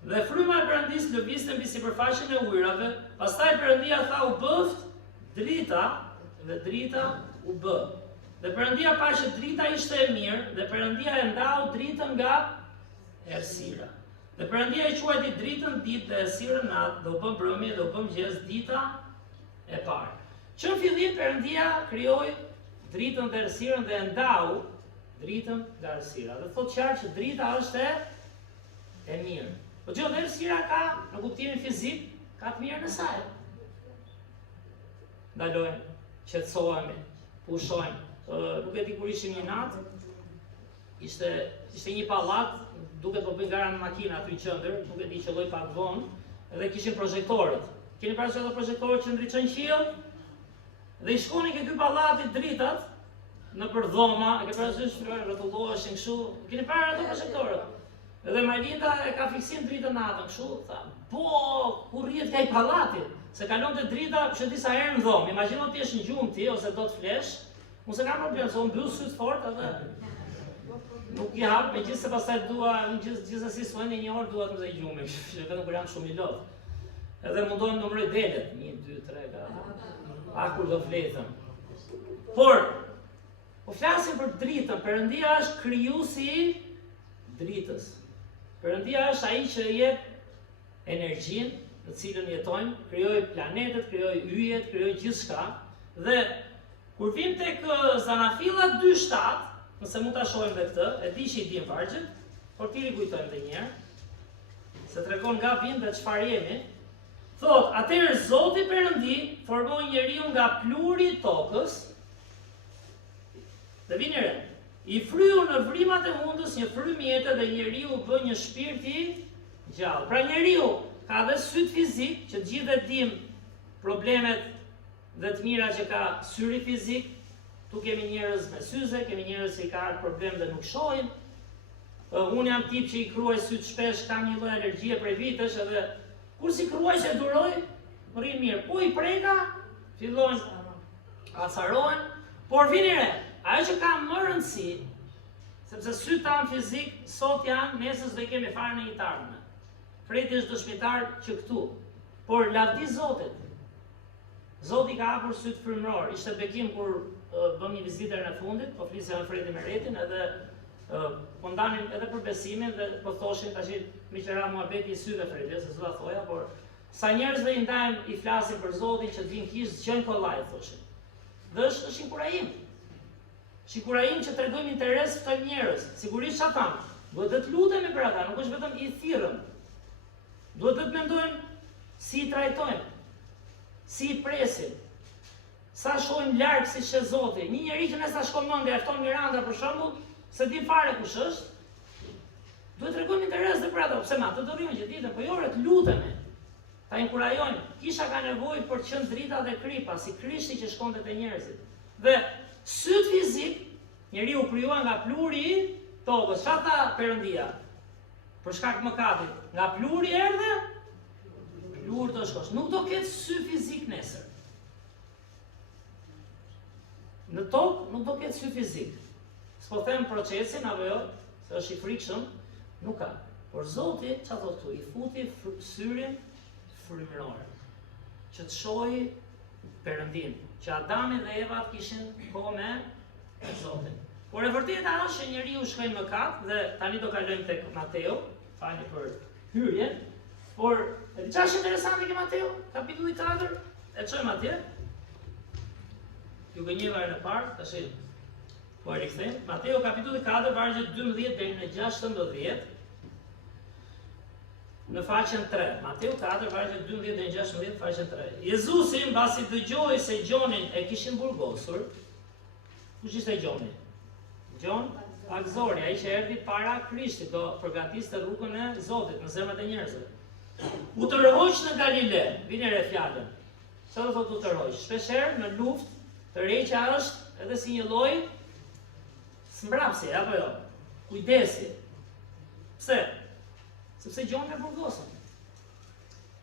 Dhe fryma e Perëndisë lëvizte mbi sipërfaqen e ujrave. Pastaj Perëndia tha u bëft drita, dhe drita u bë. Dhe Perëndia pa që drita ishte e mirë, dhe Perëndia e ndau dritën nga errësira. Dhe Perëndia i quajti dritën ditë dhe errësirën natë, dhe u bë mbrëmje dhe u bë mëngjes dita e parë. Që në fillim Perëndia krijoi dritën dhe errësirën dhe ndau dritën nga errësira. Dhe thotë qartë që drita është e mirë. Po dhe errësira ka, në kuptimin fizik, ka të mirën e saj. Ndalojmë, qetësohemi, pushojmë. Nuk e di kur ishim një natë, ishte një pallat, duket po bëjnë gara në makina aty në qendër, nuk e di që lloj pak vonë, dhe kishin projektorët. Keni parasysh ato projektorët që ndriçojnë qiell? Dhe i shkonin ke ky pallati dritat nëpër dhoma, e ke parasysh rrotulloheshin kështu. Keni parë ato projektorët? Edhe Majlinda e ka fiksim dritën natën, kështu, tha, po, ku rrihet ka i pallati? Se kalonte drita që disa herë në dhomë. Imagjino ti jesh në gjumë ti ose do të flesh, unë se kam problem, se unë mbyll syt fort edhe nuk i hap, megjithëse pastaj dua, gjithsesi suajnë një orë dua të mëzej gjumë, që vetëm kur jam shumë i lodh. Edhe mundohem të numëroj delet, 1, 2, 3, 4, kur do fletëm. Por, po flasim për dritën, Perëndia është krijuesi i dritës. Perëndia është ai që jep energjinë në cilën jetojmë, krijoi planetet, krijoi yjet, krijoi gjithçka. Dhe kur vim tek Zanafilla 2:7, nëse mund ta shohim dhe këtë, e di që i dim vargjet, por ti rikujtojmë edhe një herë, se tregon nga vim dhe çfarë jemi. Thot, atëherë Zoti Perëndi formoi njeriu nga pluri i tokës. Dhe vini re, i fryu në vrimat e mundës një frymëjetë dhe njeriu u bë një shpirt i gjallë. Pra njeriu ka dhe syt fizik, që gjithë dhe dim problemet dhe të mira që ka syri fizik. Tu kemi njerëz me syze, kemi njerëz që i ka problem dhe nuk shohin. Unë jam tip që i kruaj syt shpesh, kam një lloj alergjie prej vitesh edhe kur si kruaj që duroj, më rrin mirë. Po i preka, fillojnë acarohen, por vini re, ajo që ka më rëndësi, sepse syt tanë fizik sot janë, nesër do i kemi fare në një tarme. Freti është dëshmitar që këtu, por lavdi Zotit. Zoti ka hapur syt frymëror. Ishte bekim kur bëm një vizitër në fundit, po flisja me Fredi Meretin, edhe po ndanin edhe për besimin dhe po thoshin tash miqëra muhabeti i syve Fredi, se s'do ta thoja, por sa njerëzve i ndajmë i flasin për Zotin që të vinë kish gjën kollaj thoshin. Dhe është inkurajim. Inkurajim që tregojmë interes këto njerëz. Sigurisht çfarë tham? Duhet të lutemi për ata, nuk është vetëm i thirrëm. Duhet të mendojmë si i trajtojmë, si i presim. Sa shohim larg si she Zoti. Një njeri që nëse shkon mendja e fton Miranda për shembull, se di fare kush është. Duhet të tregojmë interes dhe për ata, pse ma të dorëjmë që ditën, po jo të lutemi. Ta inkurajojmë. Kisha ka nevojë për të qenë drita dhe kripa, si Krishti që shkonte te njerëzit. Dhe syt fizik, njeriu krijuar nga pluri i tokës. Çfarë tha Perëndia? Për shkak të mëkatit, nga pluri erdhe, plur do shkosh. Nuk do ketë sy fizik nesër. Në tokë nuk do ketë sy fizik. S'po them procesin apo jo, se është i frikshëm, nuk ka. Por Zoti, çfarë thotë këtu, i futi syrin frymëror, që të shohë Perëndin, që Adami dhe Eva kishin kohë me Zotin. Por e vërteta është që njeriu shkoi në mëkat dhe tani do kalojmë tek Mateu, falni për hyrjen. Por e di çfarë është interesante ke Mateu, kapitulli 4, e çojmë atje. Ju gënjeva në parë, tash po e rikthem. Mateu kapitulli 4, vargjet 12 deri në 16. Në faqen 3. Mateu 4, vargjet 12 deri në 16, faqen 3. Jezusi mbasi dëgjoi se Gjonin e kishin burgosur. Kush ishte Gjoni? Gjon Agzori, ai që erdhi para Krishtit, do përgatiste rrugën e Zotit në zemrat e njerëzve. U tërhoq në Galile, vini re fjalën. Sa do thotë u tërhoq? Shpeshherë në luftë tërheqja është edhe si një lloj smbrapsi, apo jo? Kujdesi. Pse? Sepse Gjon e burgosën.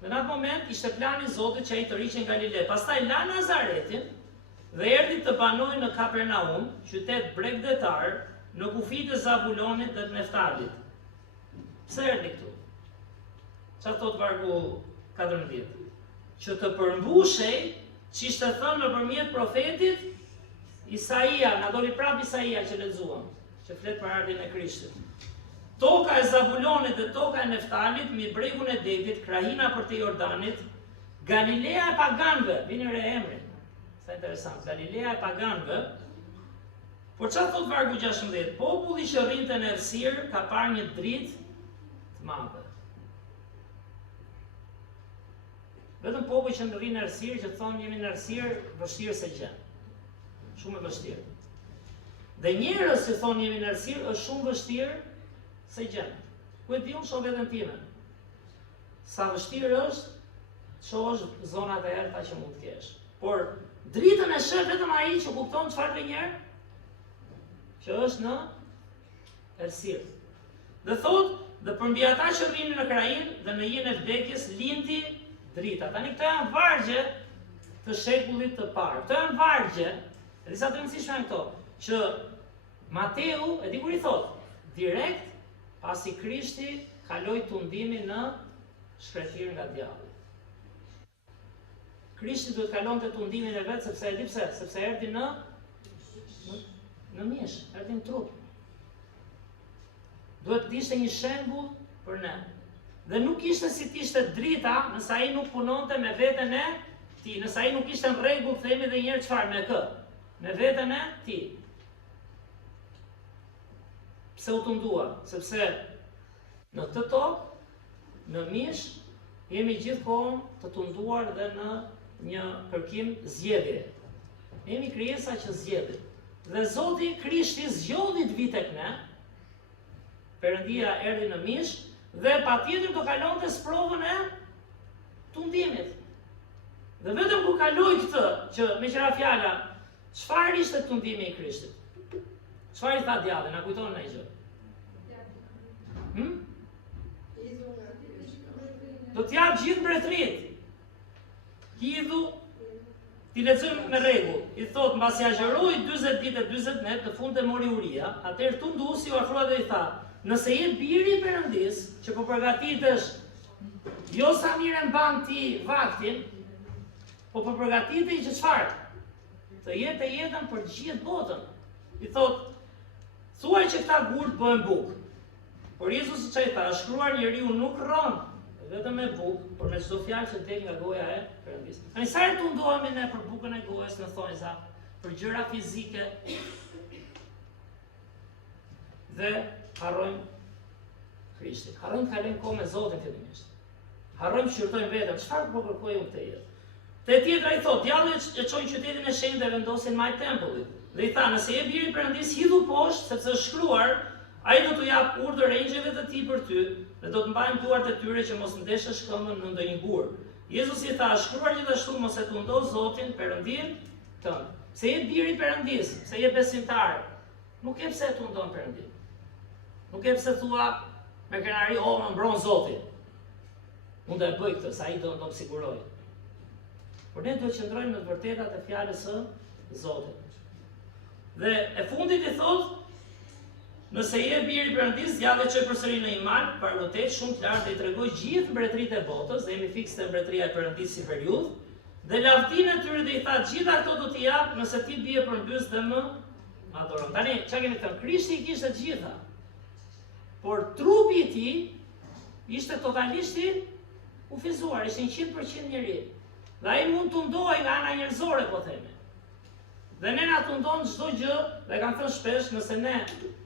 Në atë moment ishte plani i Zotit që ai të rriqej në Galile. Pastaj la Nazaretin dhe erdhi të banojë në Kapernaum, qytet bregdetar, në kufijtë e Zabulonit dhe të Neftalit. Pse erdhi këtu? Çfarë thot vargu 14? Që të përmbushej që ishte thënë nëpërmjet profetit Isaia, na doli prap Isaia që lexuam, që flet për ardhmjen e Krishtit. Toka e Zabulonit dhe toka e Neftalit, mi bregun e Detit, krahina për të Jordanit, Galilea e paganëve, vini re emrin, sa interesant, Galilea e paganëve, por çfarë thot vargu 16? Populli që rrinte në errësirë ka parë një dritë të madhe. Vetëm populli që rrin në errësirë, që thonë jemi në errësirë, vështirë se gjë. Shumë e vështirë. Dhe njerëz që thonë jemi në errësirë është shumë vështirë se gjë. Ku e di unë shoh veten time. Sa vështirë është, shohësh zonat e errta që mund të kesh. Por dritën e sheh vetëm ai që kupton çfarë të njerë, që është në errësirë. Dhe thotë, dhe përmbi ata që rrinin në krahin dhe në hijen e vdekjes lindi drita. Tani këto janë vargje të shekullit të parë. Këto janë vargje, e disa të rëndësishme janë këto, që Mateu, e di kur i thotë, direkt pasi Krishti kaloi tundimin në shkretir nga djalli. Krishti duhet kalonte tundimin e vet sepse e di pse, sepse erdhi në mish, erdhi në trup. Duhet të ishte një shembull për ne. Dhe nuk ishte si t'ishte drita nëse ai nuk punonte me veten e tij, nëse ai nuk ishte në rregull, themi edhe një herë çfarë me kë, me veten e tij. Pse u tundua? Sepse në këtë tokë, në mish, jemi gjithkohon të tunduar dhe në një kërkim zgjedhje. Jemi krijesa që zgjedhin. Dhe Zoti Krishti zgjodhi të vi tek ne. Perëndia erdhi në mish dhe patjetër do kalonte sprovën e tundimit. Dhe vetëm kur kaloi këtë, që me qira fjala, çfarë ishte tundimi i Krishtit? Çfarë i tha djallit? Na kujton në gjë? Do t'jap gjithë mbretërit. Hidhu, ti lexojmë me rregull. I thot mbasi agjeroi 40 ditë e 40 net në fund e mori uria, atëherë tunduesi u afroi dhe i tha: "Nëse je biri i Perëndis, që po përgatitesh jo sa mirë mban ti vaktin, po përgatitej që çfarë? Të jetë jetën për gjithë botën." I thot: "Thuaj që këta gurt bëhen bukë." Por Jezusi çai tha: "Shkruar njeriu nuk rron vetëm me bukë, por me çdo fjalë që del nga goja e Perëndis." Tani sa herë tundohemi ne për bukën e gojës, në thonjza, për gjëra fizike dhe harrojmë Krishtin. Harrojmë të kalojmë kohë me Zotin fillimisht. Harrojmë që shqyrtojmë veten, çfarë po kërkoj unë këtë jetë. Te tjetra i thot, djalli e çoi qytetin e shenjtë dhe vendosin maj tempullit. Dhe i tha: "Nëse je biri i Perëndis, hidhu poshtë, sepse është shkruar, ai do t'u jap urdhër engjëjve të tij për ty, dhe do të mbajnë duart e tyre që mos ndeshësh këmbën në ndonjë gur." Jezusi i tha: "Shkruar gjithashtu, mos e tundo Zotin, Perëndin tënd." Se je biri i Perëndis, se je besimtar, nuk e pse e tundon Perëndin. Nuk e pse thua me krenari: "O, më mbron Zoti. Unë do e bëj këtë, sa ai do më siguroj." Por ne duhet të qëndrojmë në të vërtetat e fjalës së Zotit. Dhe e fundit i thot: "Nëse je biri i Perëndis, djalli çoi përsëri në iman, parlotet shumë të lartë dhe i tregoi gjithë mbretëritë e botës, dhe jemi fikse te mbretëria e Perëndisë si periudhë, dhe lavdinë e tyre dhe i tha: "Gjitha këto do t'i jap nëse ti bie përmbys dhe më adoron." Tani, çka kemi thënë? Krishti i kishte të gjitha. Por trupi i tij ishte totalisht i kufizuar, ishte 100% njeri. Dhe ai mund tundohej nga ana njerëzore, po themi. Dhe ne na tundon çdo gjë, dhe kam thënë shpesh, nëse ne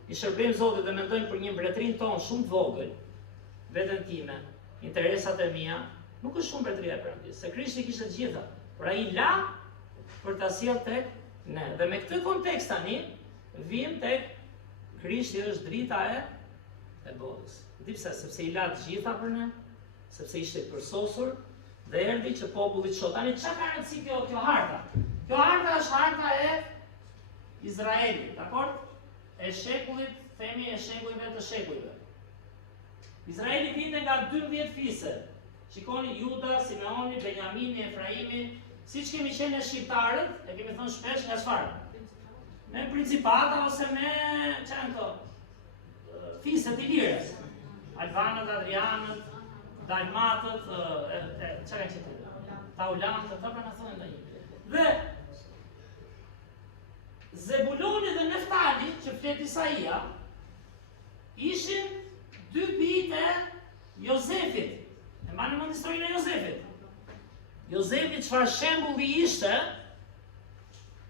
i shërbejmë Zotit dhe mendojmë për një mbretërinë tonë shumë të vogël, veten time, interesat e mia, nuk është shumë mbretëria e Perëndisë, se Krishti kishte të gjitha, por ai la për ta sjellë tek ne. Dhe me këtë kontekst tani vim tek Krishti është drita e botës. Di pse? Sepse i la të gjitha për ne, sepse ishte i përsosur dhe erdhi që populli të shohë. Tani çka ka rëndësi kjo harta? Kjo harta është harta e Izraelit, dakor? E shekullit, themi e shekujve të shekujve. Izraeli vinte nga 12 fise. Shikoni Juda, Simeoni, Benjamini, Efraimi, siç kemi qenë shqiptarët, e kemi thënë shpesh nga çfarë? Me principata ose me çfarë këto? Fiset i lirës. Albanët, Adrianët, Dalmatët, çfarë kanë qenë? Taulantët, apo na thonë ndonjë. Dhe Zebuloni dhe Neftali, që flet Isaia, ishin dy Jozefit. E mbani mend historinë e Jozefit. Jozefi çfarë shembulli ishte,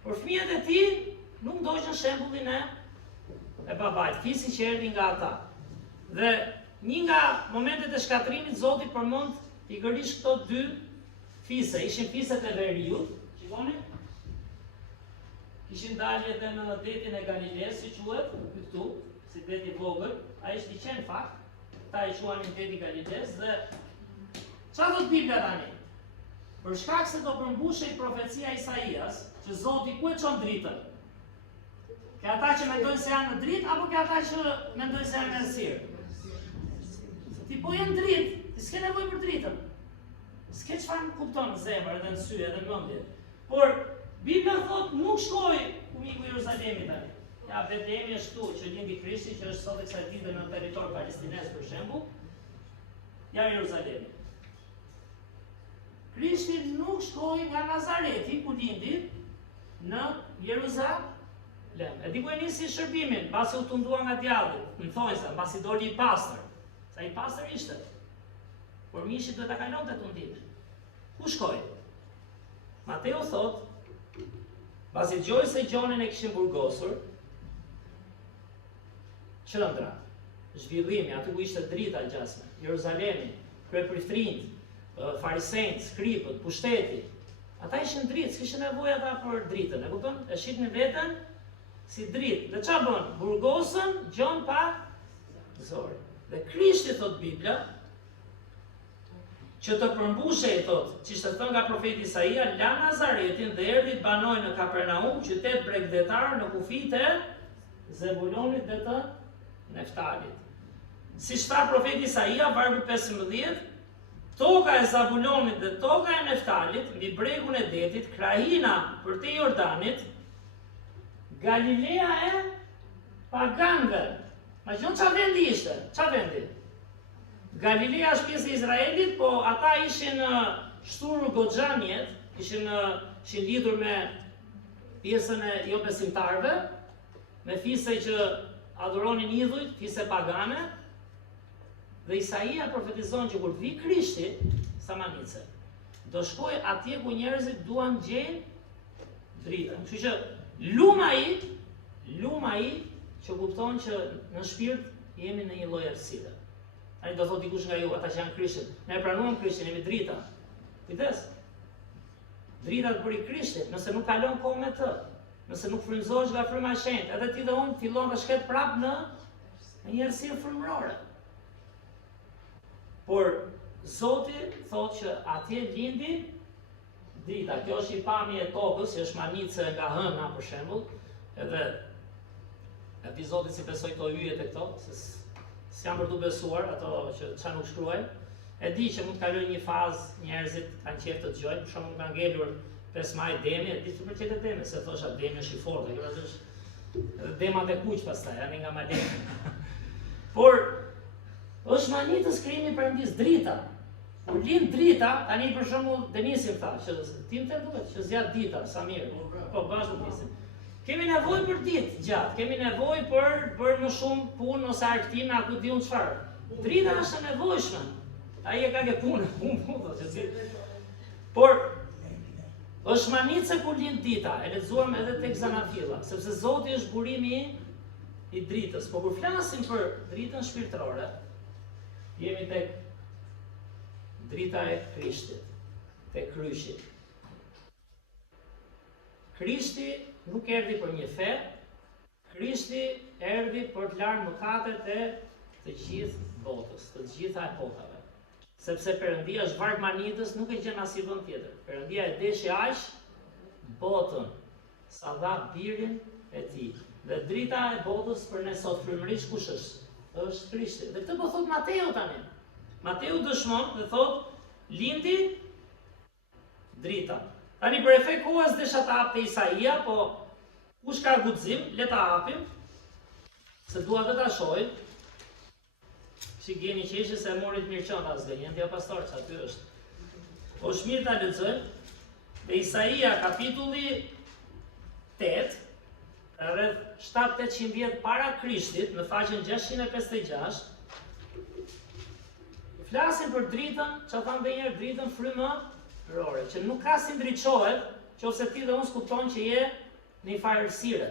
por fëmijët e tij nuk ndoqën shembullin e babait, fisi që erdhi nga ata. Dhe një nga momentet e shkatrimit Zoti përmend pikërisht këto dy fise, ishin fiset e veriut, shikoni? Kishin dalë edhe në detin e Galiles, si quhet, këtu, si deti i vogël, ai është liçen fakt, ta e quanin deti Galiles dhe çfarë thot Bibla tani? Për shkak se do përmbushej profecia e Isaias, që Zoti ku e çon dritën? Ke ata që mendojnë se janë në dritë apo ke ata që mendojnë se janë në errësirë? Ti po janë dritë, ti s'ke nevojë për dritën. S'ke çfarë kupton në zemër, edhe në sy, edhe në mendje. Por Bibla thot nuk shkoi kumiku i Jeruzalemit tani. Ja, Betlehemi është këtu që lindi Krishti, që është sot e kësaj dite në territor palestinez për shembull. Ja Jeruzalemi. Krishti nuk shkoi nga Nazareti ku lindi në Jeruzalem. E di ku e nisi shërbimin, pasi u tundua nga djalli, në thonjsa, pasi doli i pastër. Sa i pastër ishte. Por mishi duhet ta kalonte tundimin. Ku shkoi? Mateu thot, pasi dëgjoi se Gjonin e kishin burgosur, qendra, zhvillimi, aty ku ishte drita gjasme, Jeruzalemi, kryepriftrinjt, farisejt, skripët, pushteti, ata ishin dritë, s'kishin nevojë ata për dritën, e kupton? E shihnin veten si dritë. Dhe çfarë bën? Burgosën Gjon pa zor. Dhe Krishti thot Bibla, që të përmbushej thot, që ishte thënë nga profeti Isaia, la Nazaretin dhe erdhi të banoi në Kapernaum, qytet bregdetar në kufijtë e Zebulonit dhe të Neftalit. Si shta profeti Isaia, vargu 15, toka e Zabulonit dhe toka e Neftalit, mbi bregun e detit, krahina për te Jordanit, Galilea e paganëve. Ma qënë qa vendi ishte? Qa vendi? Galilea është pjesë e Izraelit, po ata ishin shturur goxhanjet, ishin lidhur me pjesën e jo besimtarve, me fise që adhuronin idhujt, fise pagane, dhe Isaia profetizon që kur vi Krishti, Samanice, do shkoj atje ku njerëzit duan gjejnë dritën. Kështu që luma i që kupton që në shpirt jemi në një lloj errësire. Ai do thotë dikush nga ju, ata që janë Krishtit, ne pranuam Krishtin, jemi drita. Kujdes. Drita të bëri Krishtit, nëse nuk kalon kohë me të, nëse nuk frymëzohesh nga fryma e shenjtë, edhe ti dhe unë fillon të shket prap në një errësirë frymërore. Por Zoti thotë që atje lindi drita. Kjo është i pamje e tokës, që është manicë nga hëna për shembull, edhe di Zoti si besoj këto hyjet e këto, se s'jam për tu besuar ato që çfarë nuk shkruajnë. E di që mund të kalojë një fazë njerëzit kanë qejf të dëgjojnë, për shembull kanë ngelur 5 maj demi, e di super çete demi, se thosha demi është i fortë, kjo është demat e kuq pastaj, janë nga malë. Por është manitës krimi Perëndis drita. Kur lind drita, tani për shembull Denisim tha, që tim të duhet që zjat dita, sa mirë. Po bashkë nisim. Kemi nevojë për ditë gjatë, kemi nevojë për bërë më shumë punë ose argëtim, ku diun çfarë. Drita është e nevojshme. Ai e ka ke punë, që por është manicë kur lind dita, e lexuam edhe tek Zanafilla, sepse Zoti është burimi i dritës. Po kur flasim për dritën shpirtërore, jemi tek drita e Krishtit, tek kryqi. Krishti nuk erdhi për një fe, Krishti erdhi për të larë mëkatet e të gjithë botës, të gjitha epokave. Sepse Perëndia është varg manitës, nuk e gjen asnjë vend tjetër. Perëndia e deshi aq botën, sa dha birin e tij. Dhe drita e botës për ne sot frymërisht kush është? Është Krishti. Dhe këtë po thot Mateu tani. Mateu dëshmon dhe thot lindi drita. Tani për efekt kohës desha ta hapte Isaia, po kush ka guxim, le ta hapim, se dua vetë ta shohim. Si gjeni qeshë se morit mirë qënda asë dhe jendja pastor që aty është. Po është mirë ta lexojmë, dhe Isaia kapitulli 8, rreth 700-800 vjet para Krishtit, në faqen 656, Flasin për dritën, që thamë dhe njerë dritën frymërore, që nuk ka si ndriçohet, që ose ti dhe unë s'kupton që je në një farë errësire.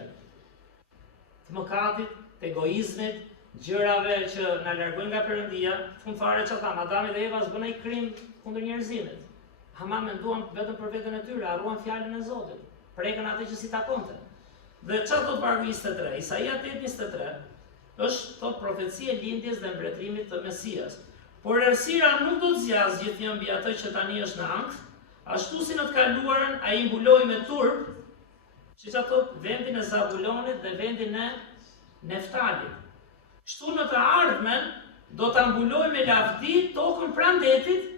Të mëkatit, të egoizmit, gjërave që na largojnë nga Perëndia, fund fare që thamë, Adami dhe Eva s'bën ai krim kundër njerëzimit. Ama menduan vetëm për veten e tyre, harruan fjalën e Zotit. Prekën atë që si takonte. Dhe çfarë thot vargu 23? Isaia 8:23 është thot profecia e lindjes dhe mbretërimit të Mesias. Por errësira nuk do të zgjasë gjithnjë mbi atë që tani është në ankth, ashtu si në të kaluarën ai mbuloi me turp, siç thot vendin e Zabulonit dhe vendin e Neftalit. Kështu në të ardhmen do ta mbuloj me lavdi tokën pranë detit,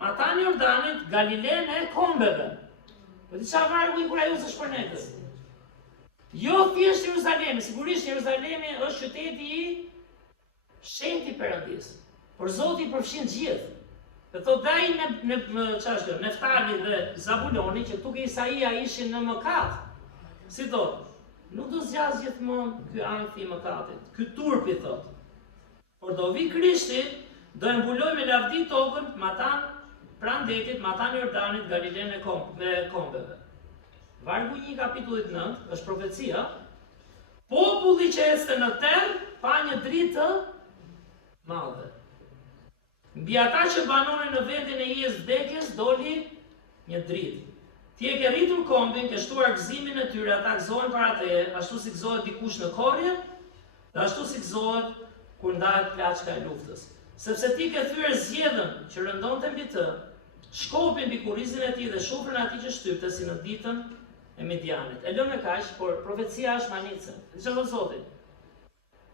matan Jordanit, Galilenë e kombeve. Po di çfarë vargu i kur ajo është për ne. Jo thjesht Jeruzalemi, sigurisht Jeruzalemi është qyteti i shenjtë i Perëndisë. Por Zoti i përfshin gjithë. Dhe thot dai në Neftali dhe Zabuloni, që këtu ke Isaia ishin në mëkat. Si thot, nuk do zgjas gjithmonë ky ankthi i mëkatit, ky turpi thot. Por do vi Krishti, do e mbuloj me lavdi tokën, matan pranë detit, matan Jordanit, Galilenë e kombeve. Vargu 1 kapitullit 9 është profecia. Populli që ecte në terr pa një dritë të madhe. Mbi ata që banonin në vendin e hijes vdekjes doli një dritë. Ti e ke rritur kombin, ke shtuar gëzimin e tyre, ata gëzohen para teje, ashtu si gëzohet dikush në korrje, dhe ashtu si gëzohet kur ndahet plaçka e luftës. Sepse ti ke thyer zgjedhën që rëndonte mbi të, shkopin mbi kurrizin e tij dhe shufrën e atij që shtypte si në ditën e Midianit. E lëmë kaq, por profecia është manice. Dhe çfarë thot Zoti?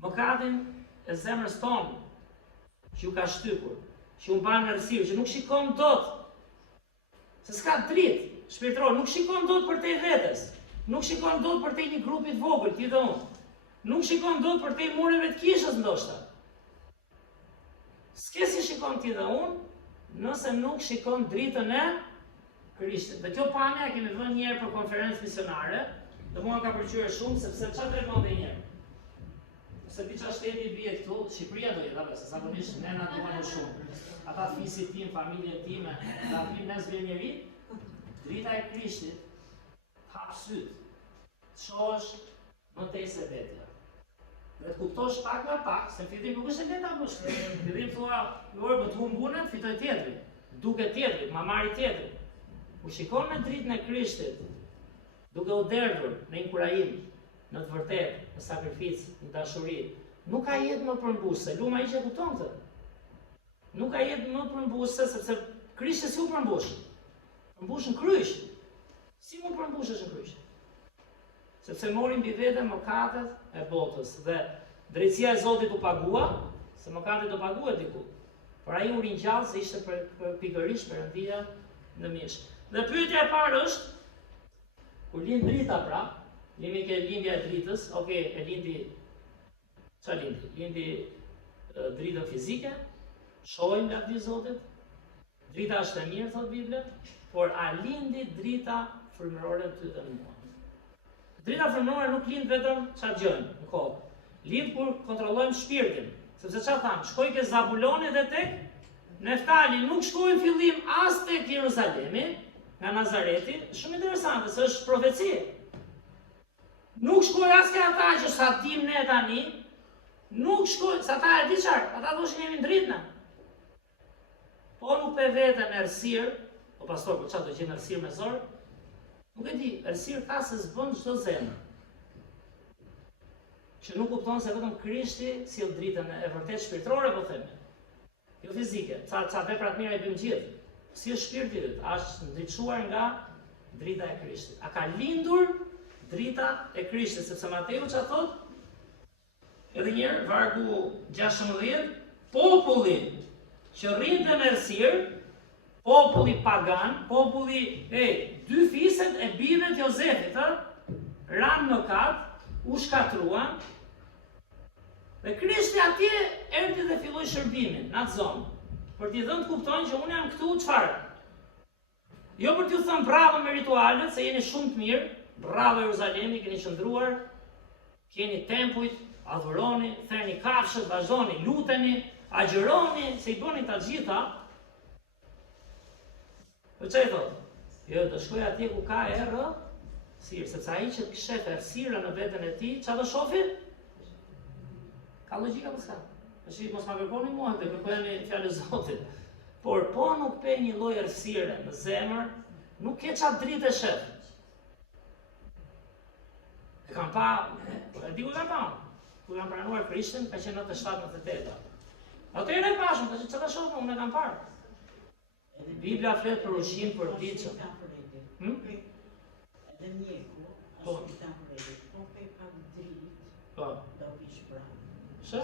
Mëkatin e zemrës tonë që ju ka shtypur, që ju mban në errësirë, që nuk shikon dot. Se s'ka dritë shpirtëror, nuk shikon dot për te vetes. Nuk shikon dot për te një grupi të vogël, ti dhe unë. Nuk shikon dot për te mureve të kishës ndoshta. S'ke si shikon ti dhe unë, nëse nuk shikon dritën e Krishtit. Dhe kjo pamja kemi vënë njerë për konferencë misionare, dhe mua ka pëlqyer shumë, sepse çfarë tregon dhe njerë? Se di çfarë shteti bie këtu, Shqipëria do jetë, se zakonisht nena duan më shumë. Ata fisit tim, familjen time, ta vim nes vjen drita e Krishtit, hap syt, shohësh më tej se vetja. Dhe të kuptosh pak me pak, se në fillim nuk është e lehta më shumë. Në fillim thua, "Lor, më të humbunën, fitoj tjetri, duke tjetrit, ma marri tjetri." Kur shikon me dritën e Krishtit, duke u derdhur në inkurajim, në të vërtetë, në sakrificë, në dashuri, nuk ka jetë më përmbushse. Luma i që kupton këtë. Nuk ka jetë më përmbushse, sepse Krishti si u përmbush? Përmbush në kryq. Si mund përmbushesh në kryq? Sepse mori mbi vete mëkatet e botës dhe drejtësia e Zotit u pagua, se mëkatet u paguhet diku. Por ai u ringjall se ishte pikërisht Perëndia në mish. Dhe pyetja e parë është, kur lind drita pra, jemi ke lindja e dritës, e lindi, çfarë lindi? Lindi dritën fizike, shohim lavdi Zotit, drita është e mirë, thot Bibla, por a lindi drita frymërore ty dhe në mua? Drita frymërore nuk lind vetëm çfarë gjën në kokë. Lind kur kontrollojmë shpirtin. Sepse çfarë tham, shkoj ke Zabuloni dhe tek Neftali, nuk shkojnë fillim as tek Jeruzalemi, nga Nazareti, shumë interesante, se është profeci. Nuk shkoj as ke ata që sa dim ne tani, nuk shkoj, sa ata e di qarë, ata thoshin jemi ndritna. Po nuk pe veten errësirë, po pastor, po çfarë do gjejmë errësirë me zor? Nuk e di, errësirë ka se s'bën çdo zemër. Që nuk kupton se vetëm Krishti sjell dritën e vërtet shpirtërore, po themi. Jo fizike, ca vepra të mira i bëjmë gjithë. Si është shpirti yt? Është ndriçuar nga drita e Krishtit. A ka lindur drita e Krishtit, sepse Mateu çfarë thot? Edhe një herë vargu 16, populli që rrinte në errësirë, populli pagan, populli dy fiset e bijve të Jozefit, ranë mëkat, u shkatruan. Dhe Krishti atje erdhi dhe filloi shërbimin në atë zonë. Për t'i dhënë të kuptojnë që unë jam këtu çfarë? Jo për t'ju thënë bravo me ritualet, se jeni shumë të mirë, bravo Jeruzalemi, keni qëndruar, keni tempujt, adhuroni, thërni kafshët, vazhdoni, luteni, agjëroni se i bëni ta gjitha. Po çfarë thotë? Jo, do shkoj atje ku ka errë, sirë, sepse ai që shef errësira në veten e tij, çfarë do shofi? Ka logjika apo s'ka? Tash mos ma kërkoni mua, të kërkojeni fjalën e Zotit. Por po nuk pe një lloj errësire në zemër, nuk ke çfarë dritë shef. E kam pa, e di ku kam pa. Kur kam pranuar Krishtin, ka qenë 97-98. Atëherë e pashëm, tash çfarë shoh unë e kam parë. Biblia flet për ushqim për ditën. Edhe mjeku, është ta përrejt, po pe pak dritë, Po. do vish pranë. Shë?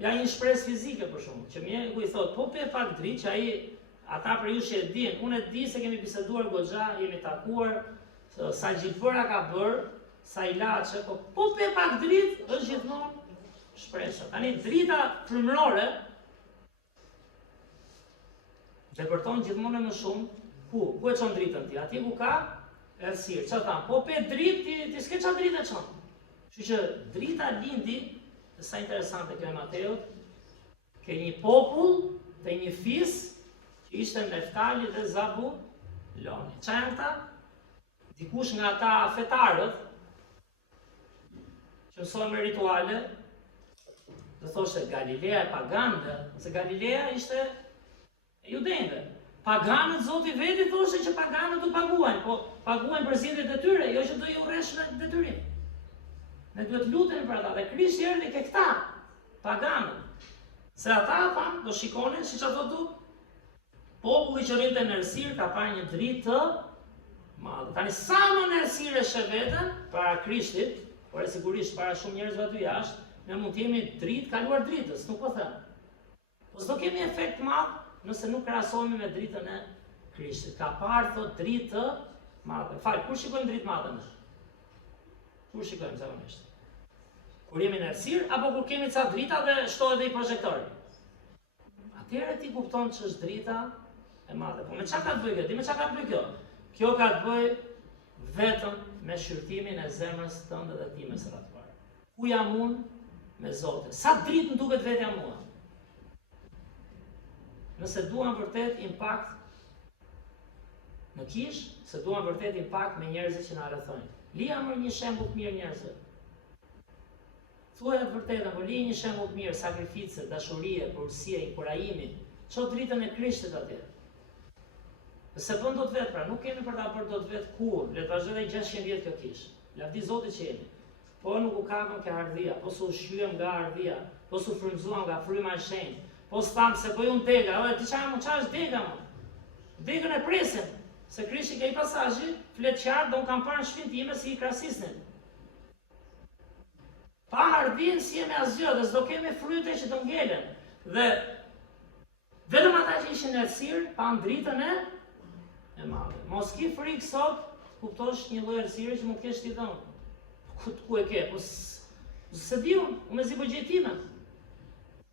Ja një shpresë fizike për shumë, që mjeku i thot, po pe pak dritë, që ai, ata për ju që e din, unë e di se kemi biseduar goxha, jemi takuar, sa gjithëpëra ka bërë, sa ilaçe, po pe pak dritë, është gjithmonë shpresë. Tani drita frymërore depërton gjithmonë më shumë, ku e çon dritën ti? Atje ku ka errësirë. Çfarë tham? Po pe dritë, ti s'ke çfarë dritë e çon. Kështu që drita lindi, sa interesante kjo e Mateut, ke një popull dhe një fis që ishte Neftali dhe Zabuloni. Çfarë janë këta? Dikush nga ata fetarët që mësojnë me rituale, do thoshte Galilea e paganëve, se Galilea ishte e judenëve. Paganët Zoti veti thoshte që paganët do paguajnë, po paguajnë për zgjedhjet e tyre, jo që do ju rresh në detyrim. Ne duhet lutemi për ata, dhe Krishti erdhi ke këta, paganët. Se ata thanë, do shikonin, siç ato du, populli që rrinte në errësirë ka parë një dritë të madhe. Tani sa më në errësirë sheh veten para Krishtit, por sigurisht para shumë njerëzve aty jashtë, ne mund të jemi dritë kaluar dritës, nuk po them. Po s'do kemi efekt madh nëse nuk krahasohemi me dritën e Krishtit. Ka parë thot dritë të madhe. Kur shikojmë dritë madhe ne? Kur shikojmë zakonisht? Kur jemi në errësirë apo kur kemi ca drita dhe shtohet dhe i projektori? Atëherë ti kupton që është drita e madhe. Po me çfarë ka të bëjë kjo? Di me çfarë ka të bëjë kjo? Kjo ka të bëjë vetëm me shqyrtimin e zemrës tënde dhe time së ratuar. Ku jam unë me Zotin? Sa dritë më duket vetja mua? Nëse duam vërtet impakt në kish, se duam vërtet impakt me njerëzit që na rrethojnë. Lija më një shembull të mirë njerëzve. Thuaj atë vërtetën, po lije një shembull të mirë, sakrificë, dashurie, porësie, inkurajimi, ço dritën e Krishtit atje. Se bën dot vet, pra, nuk kemi për ta bërë dot vet kur, le të vazhdojë 600 vjet kjo kish. Lavdi Zotit që jemi. Po nuk u kapëm ke ardhia, po su shqyem nga ardhia, po su frymzuam nga fryma e shenjtë. Po s'tam se po ju në dega, ti çfarë është dega më? Degën e presim, se Krishti ka i pasazhi, flet qartë, do në kam parë në shpinë time si i krasisnin. Pa ardhin si jemi asgjë, dhe s'do kemi fryte që do ngelen. Dhe vetëm ata që ishin në errësirë, pa dritën e madhe. Mos ki frikë sot, kuptosh një lloj errësire që mund të kesh ti dhënë. Ku e ke? Po se di unë me zi përgjetimin.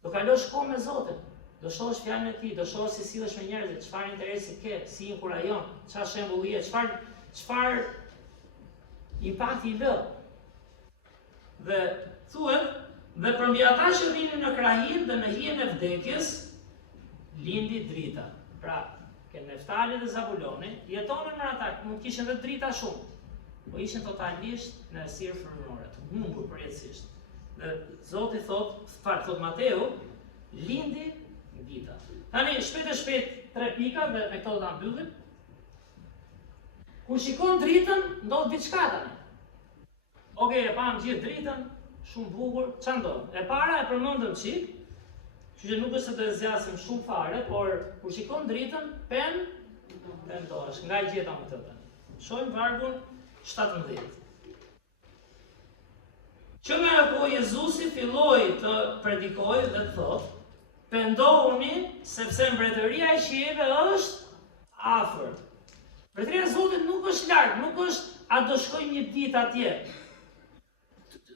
Do kalosh kohë me Zotin, do shohësh fjalën e tij, do shohësh si sillesh me njerëzit, çfarë interesi ke, si inkurajon, çfarë shembulli je, çfarë impakti i lë. Dhe thuhet, dhe përmbi ata që rrinin në krahin dhe në hijen e vdekjes, lindi drita. Pra, ke Neftali dhe Zabuloni, jetonën me ata, nuk kishin dhe drita shumë, po ishin totalisht në errësirë frymërore, të humbur përjetësisht. Dhe Zoti thot Mateu, lindi drita. Tani shpejt 3 pika dhe me këto do ta mbyllim. Kur shikon dritën, ndodh diçka tani. Okej, e pam gjithë dritën, shumë bukur, ç'a ndodh? E para e përmendëm çik, kështu që nuk është se do të zgjasim shumë fare, por kur shikon dritën, pendohesh, nga i gjeta më të tani. Shohim vargun 17. Që me apo Jezusi filloi të predikojë dhe të thotë, pendohuni sepse mbretëria e qiejve është afër. Mbretëria e Zotit nuk është larg, nuk është a do shkojmë një ditë atje.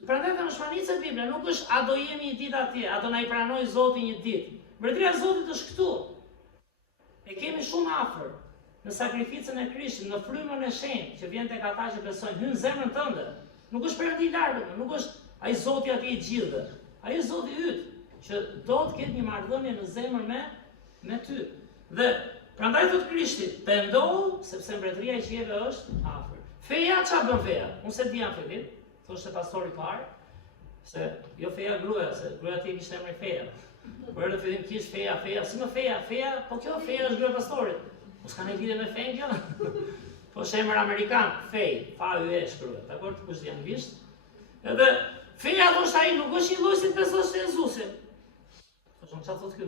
Prandaj në shmanicë Bibla nuk është a do jemi një ditë atje, a do na i pranoj Zoti një ditë. Mbretëria e Zotit është këtu. E kemi shumë afër. Në sakrificën e Krishtit, në frymën e shenjtë që vjen tek ata që besojnë, hyn zemrën tënde. Nuk është Perëndi i largët, nuk është ai Zoti aty i gjithëve. Ai është Zoti yt. që do të ketë një marrëdhënie në zemër me ty. Dhe prandaj thot Krishti, pendohu sepse mbretëria e qiejve është afër. Feja çfarë bën feja? Unë se di janë fillim, thoshte pastori parë, se jo feja gruaja, se gruaja ti kishte emrin Feja. Por në fillim kish feja, si më feja, po kjo feja është gruaja pastorit. Po s'ka ne lidhje me fen kjo? Po shemër amerikan, fej, FAYE shkruhet, dakor, kush di anglisht. Edhe feja thoshte ai nuk është i lloj si besosh se Jezusi. Po çfarë thotë ky?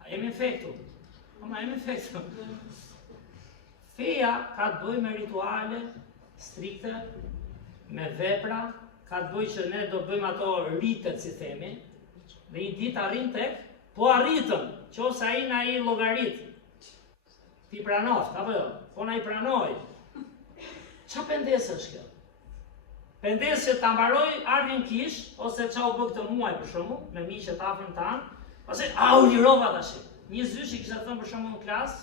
A jemi fe këtu? Po ma jemi fe këtu. Feja ka të bëjë me rituale strikte, me vepra, ka të bëjë që ne do bëjmë ato ritet, si themi, dhe një ditë arrim tek, po arritëm, qofse ai na i llogarit. Ti pranoft, apo jo? Po na i pranoj. Qa pendesë është kjo? Pendesë që ta mbaroj ardhin kish, ose qa u bë këtë muaj për shembull, me miqet afërm tan, ose u lirova tash. Një zysh i kisha thënë për shembull në klasë,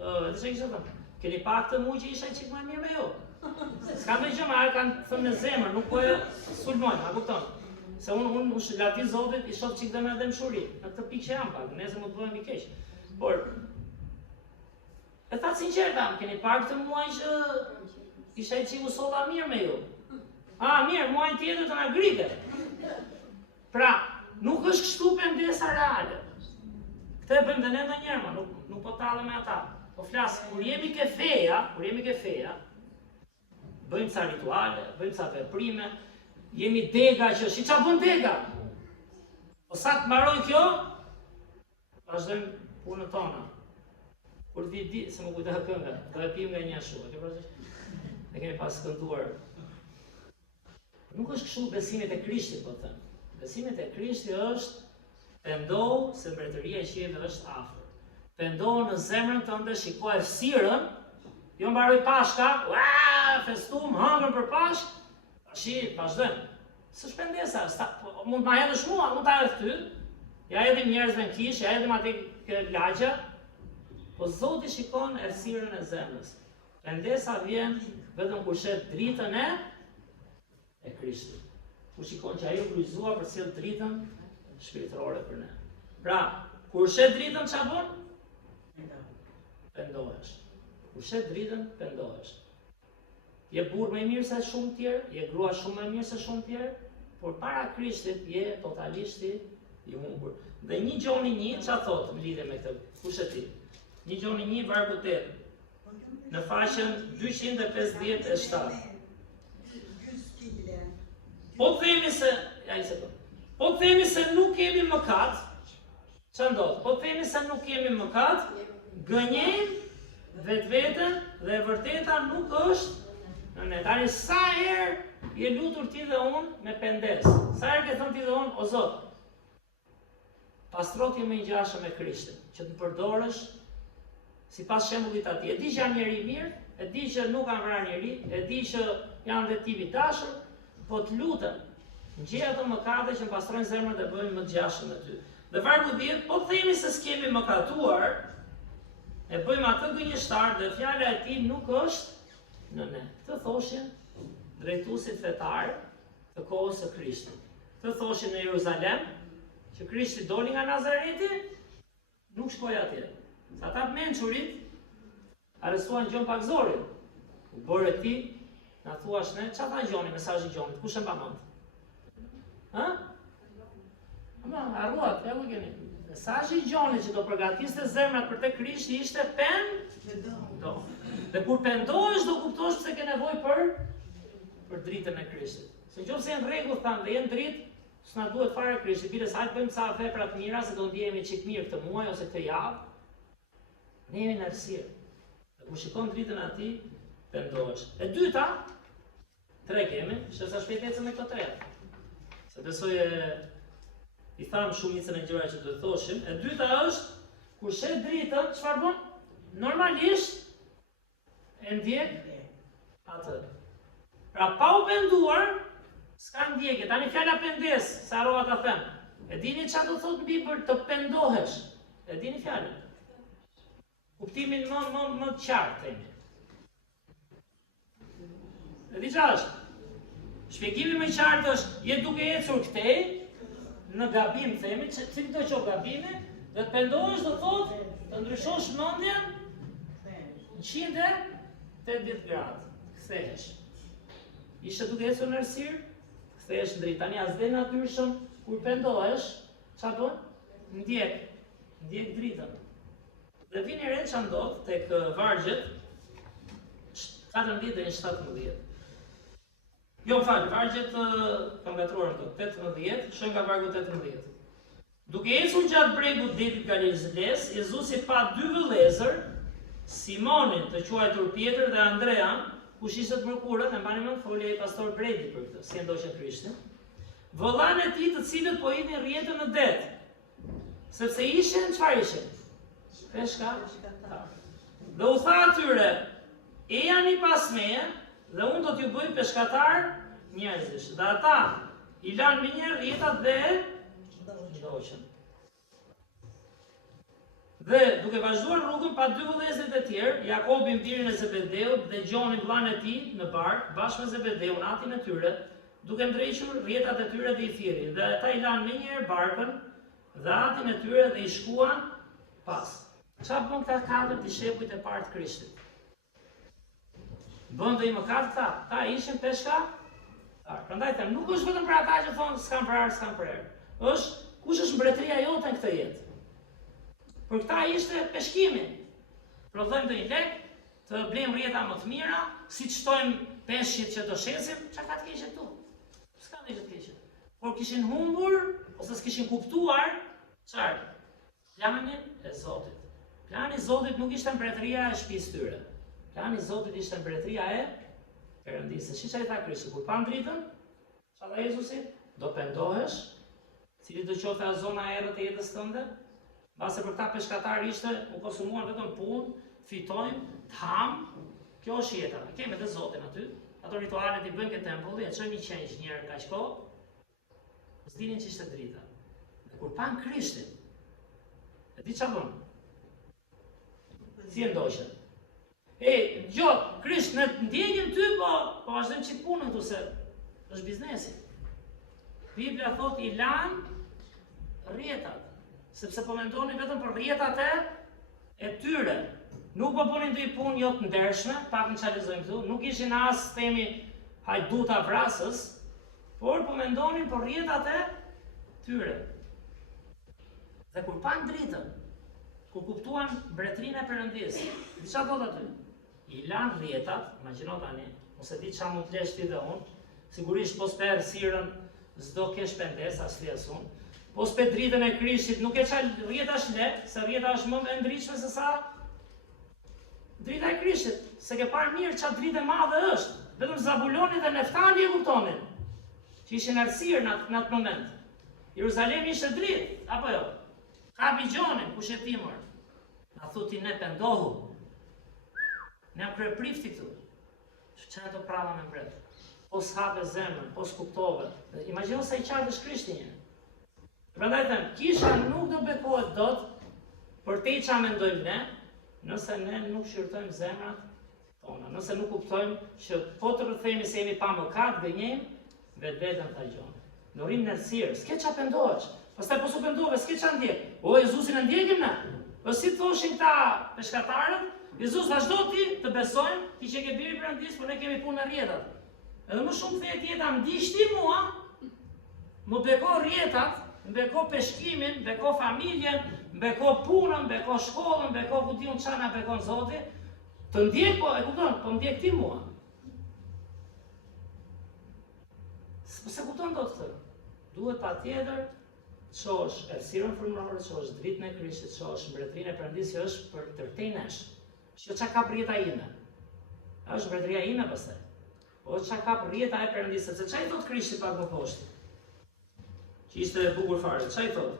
edhe çka kisha thënë? Keni pak të muaj që isha çik më mirë me ju. S'ka më gjë, ma kanë thënë në zemër, nuk po e sulmojnë, a kupton? Se unë lati Zotit i shoh çik dhe me dëmshuri. Në këtë pikë që jam pak, nëse mund të bëhem i keq. Por e tha sinqert, keni pak të muaj që isha i qiku solla mirë me ju. Mirë, muajin tjetër të na grike. Pra, nuk është kështu pendesa reale. Këtë e bëjmë dhe ne ndonjëherë, nuk po tallem me ata. Po flas, kur jemi ke feja, bëjmë ca rituale, bëjmë ca veprime, jemi dega që shi qa bën dega. Po sa të mbaroj kjo, vazhdojmë punën tona. Kur di, se më kujtohet kënga, do e pim nga një ashtu, e ke parasysh? Ne kemi pas kënduar. Nuk është kështu besimet e Krishtit, po them. Besimet e Krishtit është pendohu se mbretëria e qiejve është afër. Pendohu në zemrën tënde, shiko errësirën, jo mbaroj Pashka, festum, hëngër për Pashk, tashi vazhdojmë. S'është pendesa, mund ma hedhësh mua, mund ta hedh ty, ja hedhim njerëzve në kish, ja hedhim aty ke lagja. Po Zoti shikon errësirën e zemrës. Pendesa vjen vetëm kur shet dritën e Krishtit. Kur shikon që ai u kryqëzua për sjell dritën shpirtërore për ne. Pra, kur shet dritën çfarë bën? Pendohesh. Kur shet dritën, pendohesh. Je burr më i mirë se shumë tjerë, je grua shumë më e mirë se shumë tjerë, por para Krishtit je totalisht i humbur. Dhe 1 Gjoni 1 çfarë thotë në lidhje me këtë? Kush e di? 1 Gjoni 1 vargu 8. Në faqen 257. Po themi se nuk kemi mëkat, çfarë ndodh? Po themi se nuk kemi mëkat, gënjejmë vetveten dhe e vërteta nuk është në ne. Tani sa herë je lutur ti dhe unë me pendes? Sa herë ke thënë ti dhe unë, o Zot, pastroti më i ngjashëm me Krishtin, që të përdorësh sipas shembullit atij. E di që janë njerëj mirë, e di që nuk kanë vrarë njeri, e di që janë dhe tipi dashur, po të lutem, ngjej ato mëkate që më pastrojnë zemrën dhe bëjnë më të ngjashëm me ty. Dhe vargu 10, po themi se s'kemi mëkatuar, e bëjmë atë gënjeshtar dhe fjala e tij nuk është në ne. Këtë thoshin drejtuesit fetar të kohës së Krishtit. Këtë thoshin në Jeruzalem, që Krishti doli nga Nazareti, nuk shkoi atje. Sa ata mençurit arrestuan Gjon Pagzorin. U bërë ti, na thuash ne, çfarë tha Gjoni, mesazhi i Gjonit, kush e mbamon? Arruat, e keni. Mesazhi i Gjonit që do përgatiste zemrat për te Krishti ishte do. Dhe kur pendohesh do kuptosh pse ke nevojë për dritën e Krishtit. Se nëse janë rregull thanë dhe janë dritë, s'na duhet fare Krishti. Bile sa bëjmë ca vepra të mira se do ndihemi çik mirë këtë muaj ose këtë javë. Ne jemi në errësirë. Dhe kur shikon dritën e atij, pendohesh. E dyta, 3 kemi, shesa shpejt ecëm me këto 3. Se besoj i tham shumicën e gjëra që do të thoshim. E dyta është, kur shet dritën, çfarë bën? Normalisht e ndjek atë. Pra pa u penduar, s'ka ndjekje. Tani fjala pendes, sa harrova ta them. E dini çfarë do thotë në Bibël të pendohesh? E dini fjalën? Kuptimin më të qartë themi. E di çfarë është? Shpjegimi më i qartë është, je duke ecur këtej, në gabim, themi, cili do qoftë gabimi, dhe të pendohesh do thotë të ndryshosh mendjen 180 gradë. Kthehesh. Ishe duke ecur në errësirë, kthehesh drejt. Tani as dhe natyrshëm kur pendohesh, çfarë bën? Ndjek dritën. Dhe vini re ç'a ndodh tek vargjet 14 deri në 17. Jo, vargjet kam gatuar këtu, 18, shën nga vargu 18. Duke ecur gjatë bregut detit Galileas, Jezusi pa dy vëllezër, Simonin të quajtur Pjetër dhe Andrean, kush ishte të mërkurët, e mbani mend folja i pastor Bredi për këtë, si e ndoqën Krishtin, vëllain e tij të cilët po hidhin rrjetën në det, sepse ishin çfarë ishin? Peshkatar. Dhe u tha atyre, e jani pas meje, dhe unë do t'ju bëj peshkatar njerëzish. Dhe ata i lanë me një rrjetat dhe ndoqën. Dhe duke vazhduar rrugën pa dy vëllezërit e tjerë, Jakobin birin e Zebedeut dhe Gjonin vllain e tij në bark bashkë me Zebedeun atin e tyre, duke ndrequr rrjetat e tyre dhe i thirrin. Dhe ata i lanë me njëherë barkën dhe atin e tyre dhe i shkuan pas. Çfarë bën këta katër dishepujt e parë të Krishtit? Bën dhe i mëkat ta ishin peshkatar. Prandaj them, nuk është vetëm për ata që thonë s'kam për arë, s'kam për erë. Kush është mbretëria jote në këtë jetë? Për këta ishte peshkimi. Prodhojmë të një lek, të blejmë rjeta më të mira, si të shtojmë peshqit që të shesim, çfarë ka të keqe tu? S'ka dhe që të keqe. Por kishin humbur, ose s'kishin kuptuar, çfarë? Planin e Zotit. Plani i Zotit nuk ishte mbretëria e shtëpisë tyre. Plani i Zotit ishte mbretëria e Perëndisë. Siç ai tha Krishti, kur pan dritën, çfarë tha Jezusi? Do pendohesh, cili do qofte a zona e errët e jetës tënde. Mbase për këta peshkatar ishte, u konsumuan vetëm punë, fitojmë, të hamë, kjo është jeta. Kemi dhe Zotin aty, ato ritualet i bëjnë këtë tempulli, e çojnë një qenj njërë kaq kohë, s'dinin që ishte drita. Dhe kur pan Krishtin, e di ç'a bën? Si e ndoqën? Krisht, ne ndjekim ty, po vazhdojmë që punën këtu se është biznesi. Biblia thot i lanë rrjetat. Sepse po mendoni vetëm për rrjetat e tyre. Nuk po bënin ndonjë punë jo të ndershme, pak në çfarë lexojmë këtu, nuk ishin as themi hajduta vrasës, por po mendonin për rrjetat e tyre. Dhe kur pan dritën, kur kuptuan mbretërinë e Perëndisë, çfarë thot aty? I lanë rrjetat, imagjino tani, ose di çfarë mund të lesh ti dhe unë, sigurisht po s'pe errësirën, s'do kesh pendes as ti as unë. Po s'pe dritën e Krishtit, nuk e çaj rrjeta është lehtë, se rrjeta është më e ndritshme se sa drita e Krishtit. Se ke parë mirë ç'a dritë e madhe është. Vetëm Zabuloni dhe Neftali e kuptonin, që ishin errësirë në atë moment. Jeruzalemi ishte dritë, apo jo? Kapi Gjonin, kush e timur. Na thuti ne pendohu. Ne jam krye prifti këtu. Çfarë do prava me mbret? Po s'hape zemrën, po s'kuptove. Imagjino sa i qartë është Krishti një. Prandaj them, kisha nuk do bekohet dot për te ç'a mendojmë ne, nëse ne nuk shqyrtojmë zemrat tona, nëse nuk kuptojmë që po të rrethemi se jemi pa mëkat, gënjejmë vetveten ta gjon. Në rrim në errësirë, s'ke ç'a pendohesh. Pastaj po s'u pendove, s'ke ç'a ndjek. O Jezusin e ndjekim ne. Po si thoshin ta peshkatarët, Jezus vazhdo ti të besojmë, ti që ke biri Perëndis, por ne kemi punë me rrjetat. Edhe më shumë thehet jeta ndiqti mua, më beko rrjetat, më beko peshkimin, më beko familjen, më beko punën, më beko shkollën, më beko ku diun çana bekon Zoti, të ndjek po, e kupton, po ndjek ti mua. Se kupton dot këtë. Duhet patjetër çosh errësirën frymërore, çosh dritën e Krishtit, çosh mbretërinë e Perëndisë që është për tërtej nesh. Që çka ka rrjeta ime. Është mbretëria ime pastaj. O çka ka rrjeta e Perëndisë, sepse çai thot Krishti pak më poshtë. Që ishte bukur fare, çai thot?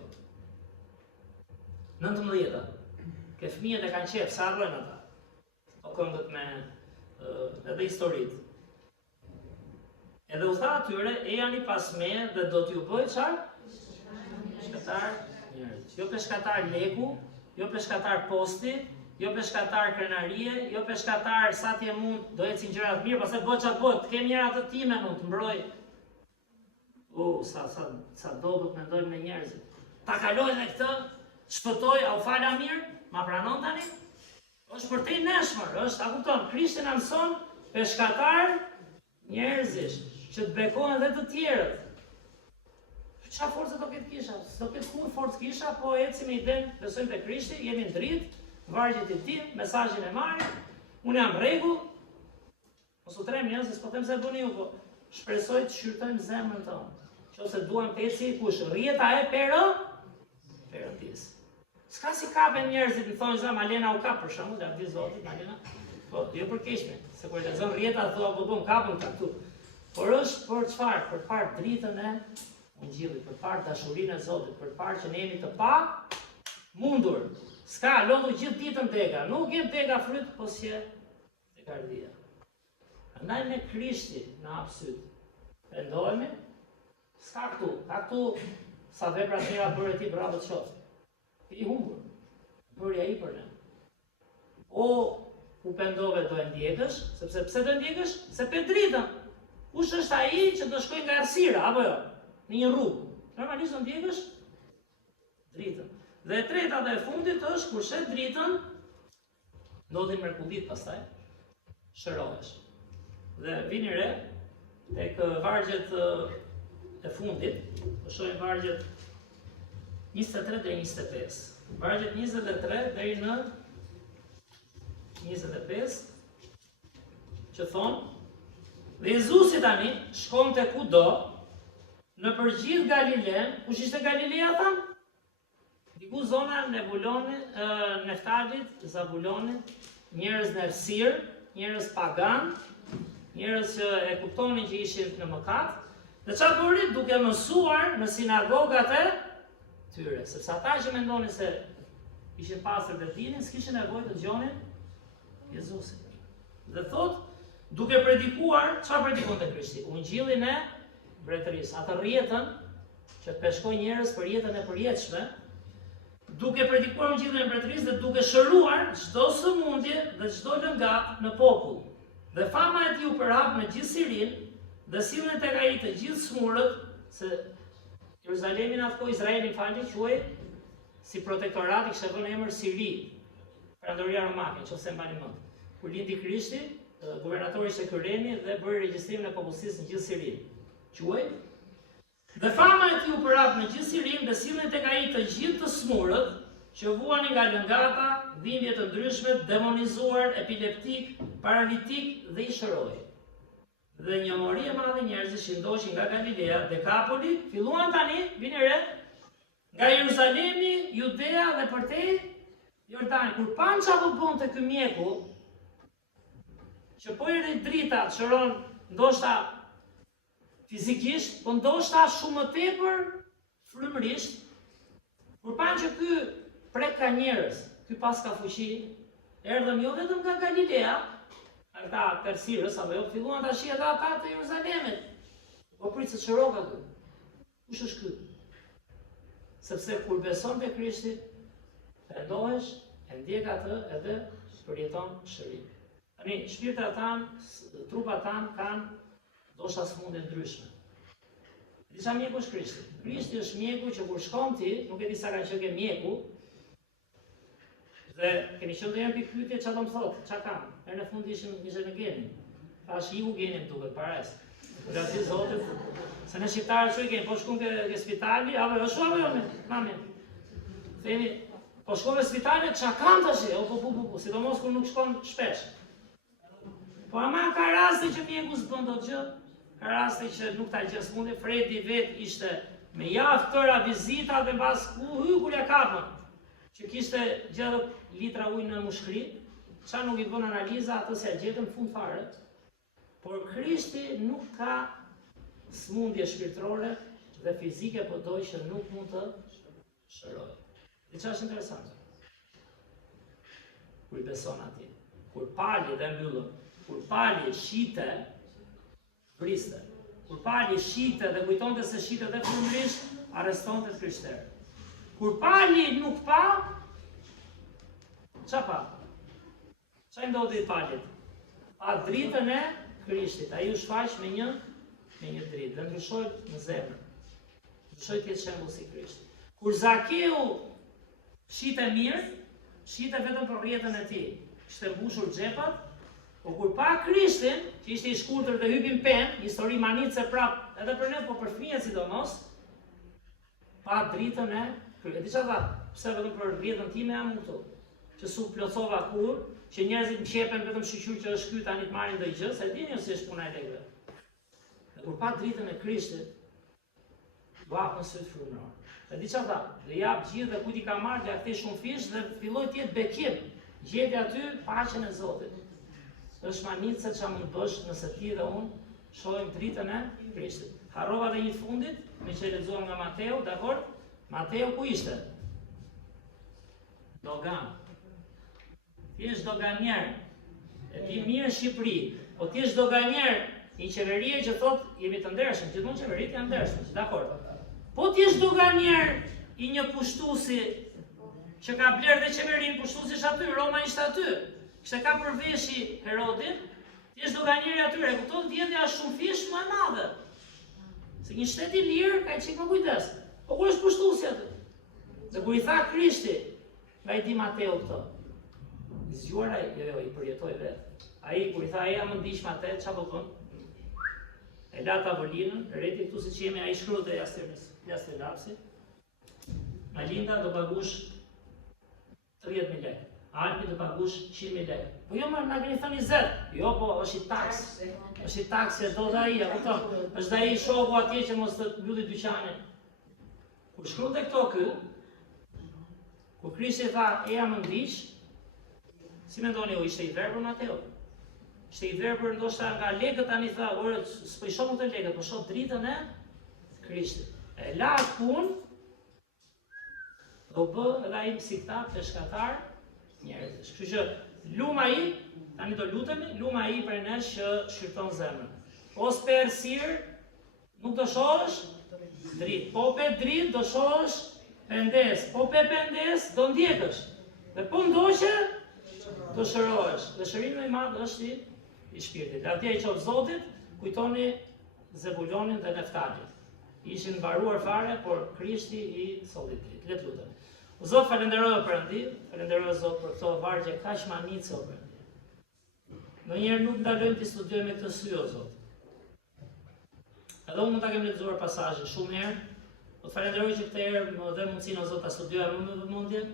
19. Ke fëmijët e kanë qef, sa harrojnë ata. O këngët me edhe historitë. Edhe u tha atyre, e janë pas meje dhe do t'ju bëj çfarë? Peshkatar njerëz. Jo peshkatar leku, jo peshkatar posti, jo peshkatar krenarie, jo peshkatar sa ti e mund, do ecin gjëra të mirë, pastaj bëj çfarë bëj, të kem njëra të time mund të mbroj. Sa dobët mendojmë në njerëzit. Ta kaloj dhe këtë, shpëtoj, a u fala mirë, ma pranon tani? Është për te neshmër, është, a kupton, Krishti na mëson peshkatar njerëzish, që të bekojnë dhe të tjerët. Qa forcë do këtë kisha? Do këtë kur forcë kisha, po eci me i den, besojmë të Krishti, jemi në dritë, vargjet e tim, mesazhin e marrim, unë jam rregull, mos u trem njerëz, s'po them se e bëni ju, po shpresoj të shqyrtojmë zemrën tonë. Qose duam të eci kush rrieta e Perëndis. S'ka si kapen njerëzit më thonë zë Malena u kap për shembull, ja di Zoti Malena. Po jo për keqme, se kur lexon rrieta thua po bëm kapën këtu. Por është për çfarë? Për parë dritën e Ungjillit, për parë dashurinë e Zotit, për parë që ne jemi të pa mundur. S'ka lodhu gjithë ditën dega, nuk jep dega fryt, po s'je dekardia. Andaj me Krishti në hapsyt, pendohemi, s'ka këtu, ka këtu sa vepra të mira bërë ti bravo të qoftë. I humbur, bërja i për ne. O, u pendove do e ndjekësh, sepse pse do e ndjekësh? Se pe dritën. Kush është ai që do shkojë nga errësira, apo jo? Në një rrugë. Normalisht do ndjekësh dritën. Dhe e treta dhe e fundit është kur shet dritën, ndodhin mrekullit pastaj, shërohesh. Dhe vini re, tek vargjet e fundit, po shohim vargjet 23 deri 25. Vargjet 23 deri në 25, që thonë, dhe Jezusi tani shkonte kudo, në përgjithë Galilen, kush ishte Galilea thamë? Diku zona Neftalit, Zabulonit, njerëz në errësirë, njerëz pagan, njerëz që e kuptonin që ishin në mëkat, dhe çfarë bërin duke mësuar në sinagogat e tyre, sepse ata që mendonin se ishin pastër dhe dinin, s'kishin nevojë të dëgjonin Jezusin. Dhe thot, duke predikuar, çfarë predikonte Krishti? Ungjillin e mbretërisë, atë rrjetën që të peshkoj njerëz për jetën e përjetshme, duke predikuar ungjillin e mbretërisë dhe duke shëruar çdo sëmundje dhe çdo lëngat në popull. Dhe fama e tij u përhap në gjithë Sirin, dhe sillen tek ai të gjithë smurët, se Jeruzalemin atë Izraelin falë quhej si protektorat i kishte vënë emër Siri, perandoria romake, nëse mbani mend. Kur lindi Krishti, guvernatori ishte Kyreni dhe bëri regjistrimin e popullsisë në gjithë Sirin. Quhej. Dhe fama e tij u përhap në gjithë Sirin dhe sillen tek ai të gjithë të smurët, që vuanin nga lëngata, dhimbje të ndryshme, demonizuar, epileptik, paralitik dhe i shëroi. Dhe një mori e madhe njerëzish që ndoshin nga Galilea, Dekapoli, filluan tani, vini re, nga Jeruzalemi, Judea dhe përtej Jordan. Kur pan çfarë bënte ky mjeku, që po erdhi drita, shëron ndoshta fizikisht, po ndoshta shumë më tepër frymërisht, kur pan që ky prek ka njerëz, ky pas ka fuqi, erdhën jo vetëm nga Galilea, ata persirës, apo jo, filluan tash edhe ata të Jeruzalemit. Po prit se çroka këtu. Kush është ky? Sepse kur beson te Krishti, pendohesh, e ndjek atë edhe përjeton shërim. Tani shpirtat tan, trupat tan kanë ndoshta smundje ndryshme. Disa mjeku është Krishti. Krishti është mjeku që kur shkon ti, nuk e di sa kanë qenë ke mjeku, dhe keni qenë të janë pikë pyetje çfarë do të thotë, çfarë kam. Herë në fund ishte në Genin. Tash i u Genin duket paras. Gratë Zotit, se në shqiptarë që i keni, po shkon ke spitali, apo jo shoh apo jo, mami. Themi, po shkon në spitali, çfarë kam tash? Po, sidomos kur nuk shkon shpesh. Po ama ka raste që mjeku s'bën dot gjë, ka raste që nuk ta gjen smundje. Fredi vet ishte me javë tëra vizita dhe mbas kur ja kapën. Që kishte gjallë litra ujë në mushkëri, çfarë nuk i bën analiza, atë se gjetën fund fare. Por Krishti nuk ka smundje shpirtërore dhe fizike, po doj që nuk mund të shërojë. Dhe çfarë është interesante? Kur i beson atij, kur pali dhe mbyllën, kur pali shite, vriste. Kur pali shite dhe kujtonte se shite dhe frymërisht, arrestonte krishterë. Kur pali nuk pa, çfarë pa? Çfarë ndodhi palit? Pa dritën e Krishtit. Ai u shfaq me një me një dritë dhe ndryshoj në zemër. Ndryshoj të jetë shembull si Krishti. Kur Zakeu shite mirë, shite vetëm për rrjetën e tij. Ishte mbushur xhepat, por kur pa Krishtin, që ishte i shkurtër dhe hypin penë, histori manitse prap edhe për ne, po për fëmijët sidomos, pa dritën e kryet. E di çfarë tha? Pse vetëm për rrjetën time jam këtu? Që su plotsova kur, që njerëzit më qepen vetëm shqyr që është ky tani të marrin ndonjë gjë, se dini se është puna e lekëve. Dhe kur pa dritën e Krishtit, u hapën syt frymëror. E di çfarë tha? Dhe jap gjithë dhe kujt i ka marrë, ja kthej shumë fish dhe filloi të jetë bekim. Gjeti aty paqen e Zotit. Është manicë ç'a mund bësh nëse ti dhe unë shohim dritën e Krishtit. Harrova dhe një të fundit, me që lexuam nga Mateu, dakord? Mateu ku ishte? Dogan. Ti je doganier. E di mirë në Shqipëri, po ti je doganier i një qeverie që thot jemi të ndershëm, gjithmonë qeveritë janë ndershme, dakord? Po ti je doganier i një pushtuesi që ka bler dhe qeverinë, pushtuesi është aty, Roma ishte aty. Kishte ka përveshi Herodin, ti je doganieri atyre, kupton vjen dhe është shumë fish më e madhe. Se një shtet i lirë ka çik më kujdes. Po kur është pushtuesi aty? Dhe kur i tha Krishti, nga i di Mateu këto. I zgjuar ai, jo, i përjetoi vetë. Ai kur i tha ai jam më ndihmë atë, çfarë po bën? E la tavolinën, reti këtu siç jemi, ai shkruante jashtë lapsi. Malinda do pagush 30.000 lekë. Alpi do pagush 100.000 lekë. Po jo më na keni thënë 20. Jo, po është i taks. Është i taks që do dhe ai, e kupton? Është ai shoku atje që mos të mbylli dyqanin. Kur shkruante këto ky, kur Krishti tha e jam më ndiq, si mendoni ju, ishte i verbër Mateu? Ishte i verbër ndoshta nga lekët tani tha, ore s'po i shoh më të lekët, po shoh dritën e Krishtit. E la punë, do bë edhe ai si këta peshkatar njerëzish. Kështu që luma i, tani do lutemi, luma i për nesh që shqyrton zemrën. O s'pe errësirë, nuk do shohësh dritë. Po pe dritë do shohësh pendes. Po pe pendes do ndjekësh. Dhe po ndoqe do shërohesh. Dhe shërimi më i madh është i shpirtit. Lavdia i qoftë Zotit, kujtoni Zebulonin dhe Neftalin. Ishin mbaruar fare, por Krishti i solli dritë. Le të lutemi. O Zot, falenderoj Perëndi, falenderoj Zot për këto vargje kaq manice o Perëndi. Ndonjëherë nuk ndalojmë të studiojmë me këtë sy o Zot. Edhe unë mund ta kem lexuar pasazhin shumë herë, po të falenderoj që këtë herë më dhe mundësinë o Zot ta studioj më me vëmendje.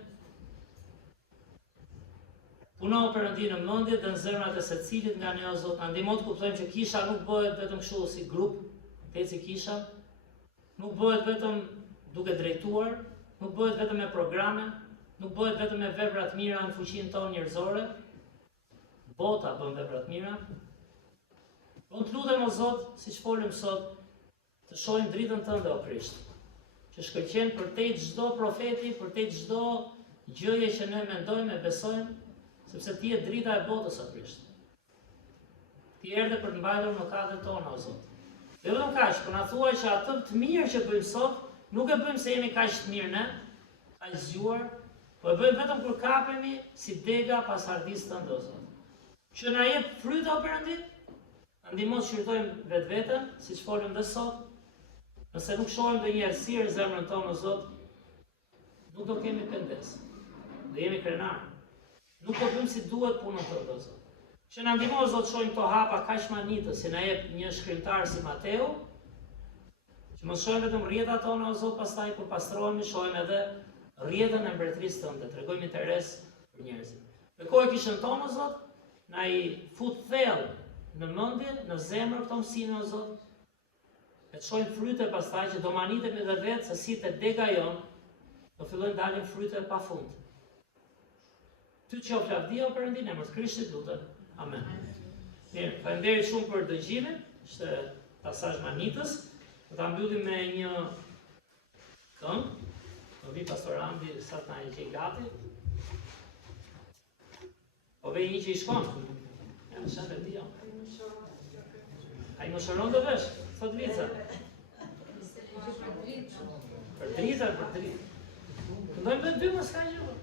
Puno Perëndi në mendje dhe në zemrat e secilit nga ne o Zot, na ndihmo të kuptojmë që kisha nuk bëhet vetëm kështu si grup, teci kisha, nuk bëhet vetëm duke drejtuar, nuk bëhet vetëm me programe, nuk bëhet vetëm me vepra të mira në fuqinë tonë njerëzore. Bota bën vepra të mira. Po të lutem o Zot, siç folëm sot, të shohim dritën tënde o Krisht, që shkëlqen përtej çdo profeti, përtej çdo gjëje që ne mendojmë e besojmë, sepse ti je drita e botës o Krisht. Ti erdhe për të mbajtur mëkatet tona o Zot. Dhe vetëm kaq, po na thuaj që atë të mirë që bëjmë sot, nuk e bëjmë se jemi kaq të mirë ne, kaq zgjuar, po e bëjmë vetëm kur kapemi si dega pas hardisë tënde o Zot. Që na jep fryta o Perëndi, na ndihmo të shqyrtojmë vetveten, siç folëm dhe sot. Nëse nuk shohim ndonjë errësirë në zemrën tonë o Zot, nuk do kemi pendes. Do jemi krenar. Nuk do bëjmë si duhet punën tonë o Zot. Që na ndihmo o Zot shohim këto hapa kaq manitë, si na jep një shkrimtar si Mateu, që mos shohim vetëm rrjetat tona o Zot, pastaj kur pastrohemi shohim edhe rrjetën e mbretërisë tënde, tregojmë interes për njerëzit. Bekoj kishën tonë o Zot, na i fut thellë në mendje, në zemër këto mësime o Zot, e të shohim fryte pastaj që do manitemi edhe vetë se si te dega jon do fillojnë dalin fryte pafund. Ty qof lavdia o Perëndi, në emër të Krishtit lutem. Amen. Mirë, faleminderit shumë për dëgjimin, ishte pasazh manitës. Do ta mbyllim me një këngë. Do vi pastor Andi sa të na e gjej gati. Po vej një që i shkon. Ja, në shatë e tia. A i më shëron të vesh? Sot Lica. Për dritë, për dritë. Ndojmë dhe dy më s'ka gjë.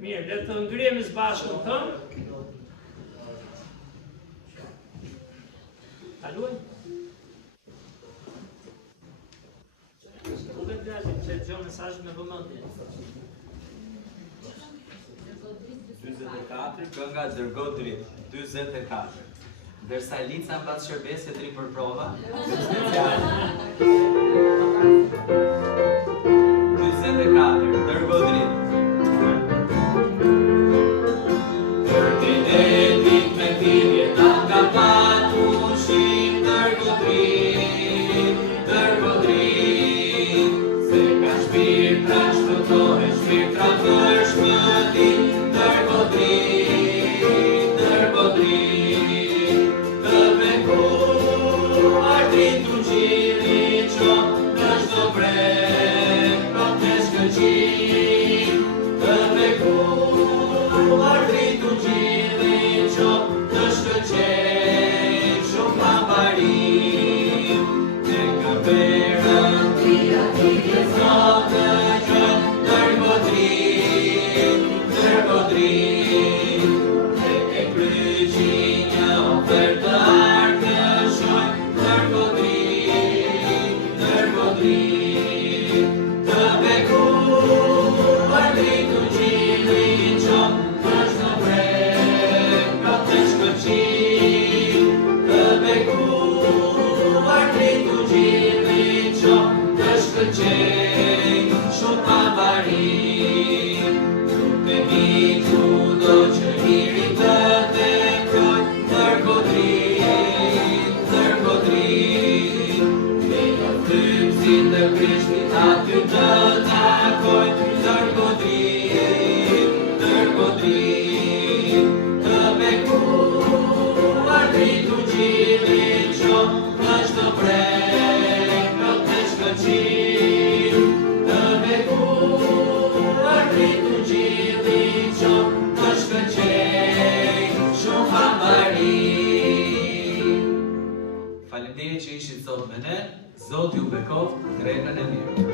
Mirë, le të ngrihemi së bashku në këngë. lexoj mesazhin me vëmendje. 44, kënga Dërgo dritë, 44. Ndërsa Lica mbas shërbesit ri për prova. 44, Dërgo dritë. Dërtin e dit me thirje ta ka patushim, Dërgo dritë, se ka shpirtra shpëtohet, shpirtra për shpëtim, Dërgo dritë, të bekuar dritu gjiri qo, në shdo brek, pra të shkëqim, të bekuar dritu gjiri qo, në shkëqim, shumë pa parim, në këperën tia tije zotë gjën, Dërgo dritë, e kryqi një ofertë artë shoj, Dërgo dritë, të bekuar dritu gjili qo, në shdo brek, pra të shkëqim, të bekuar dritu gjili qo, në shkëqim, shumë pa parim, të miku do që hiri të tekroj, Dërgo dritë, me një thypsin të krishtit aty të takoj, Dërgo dritë, të bekuar dritu gjili qo, në shdo brek, pra të shkëqim, të bekuar dritu gjili qo, në shkëqim, shumë pa parim. Faleminderit që ishit sot me ne, Zoti ju bekoft, drenën e mirë.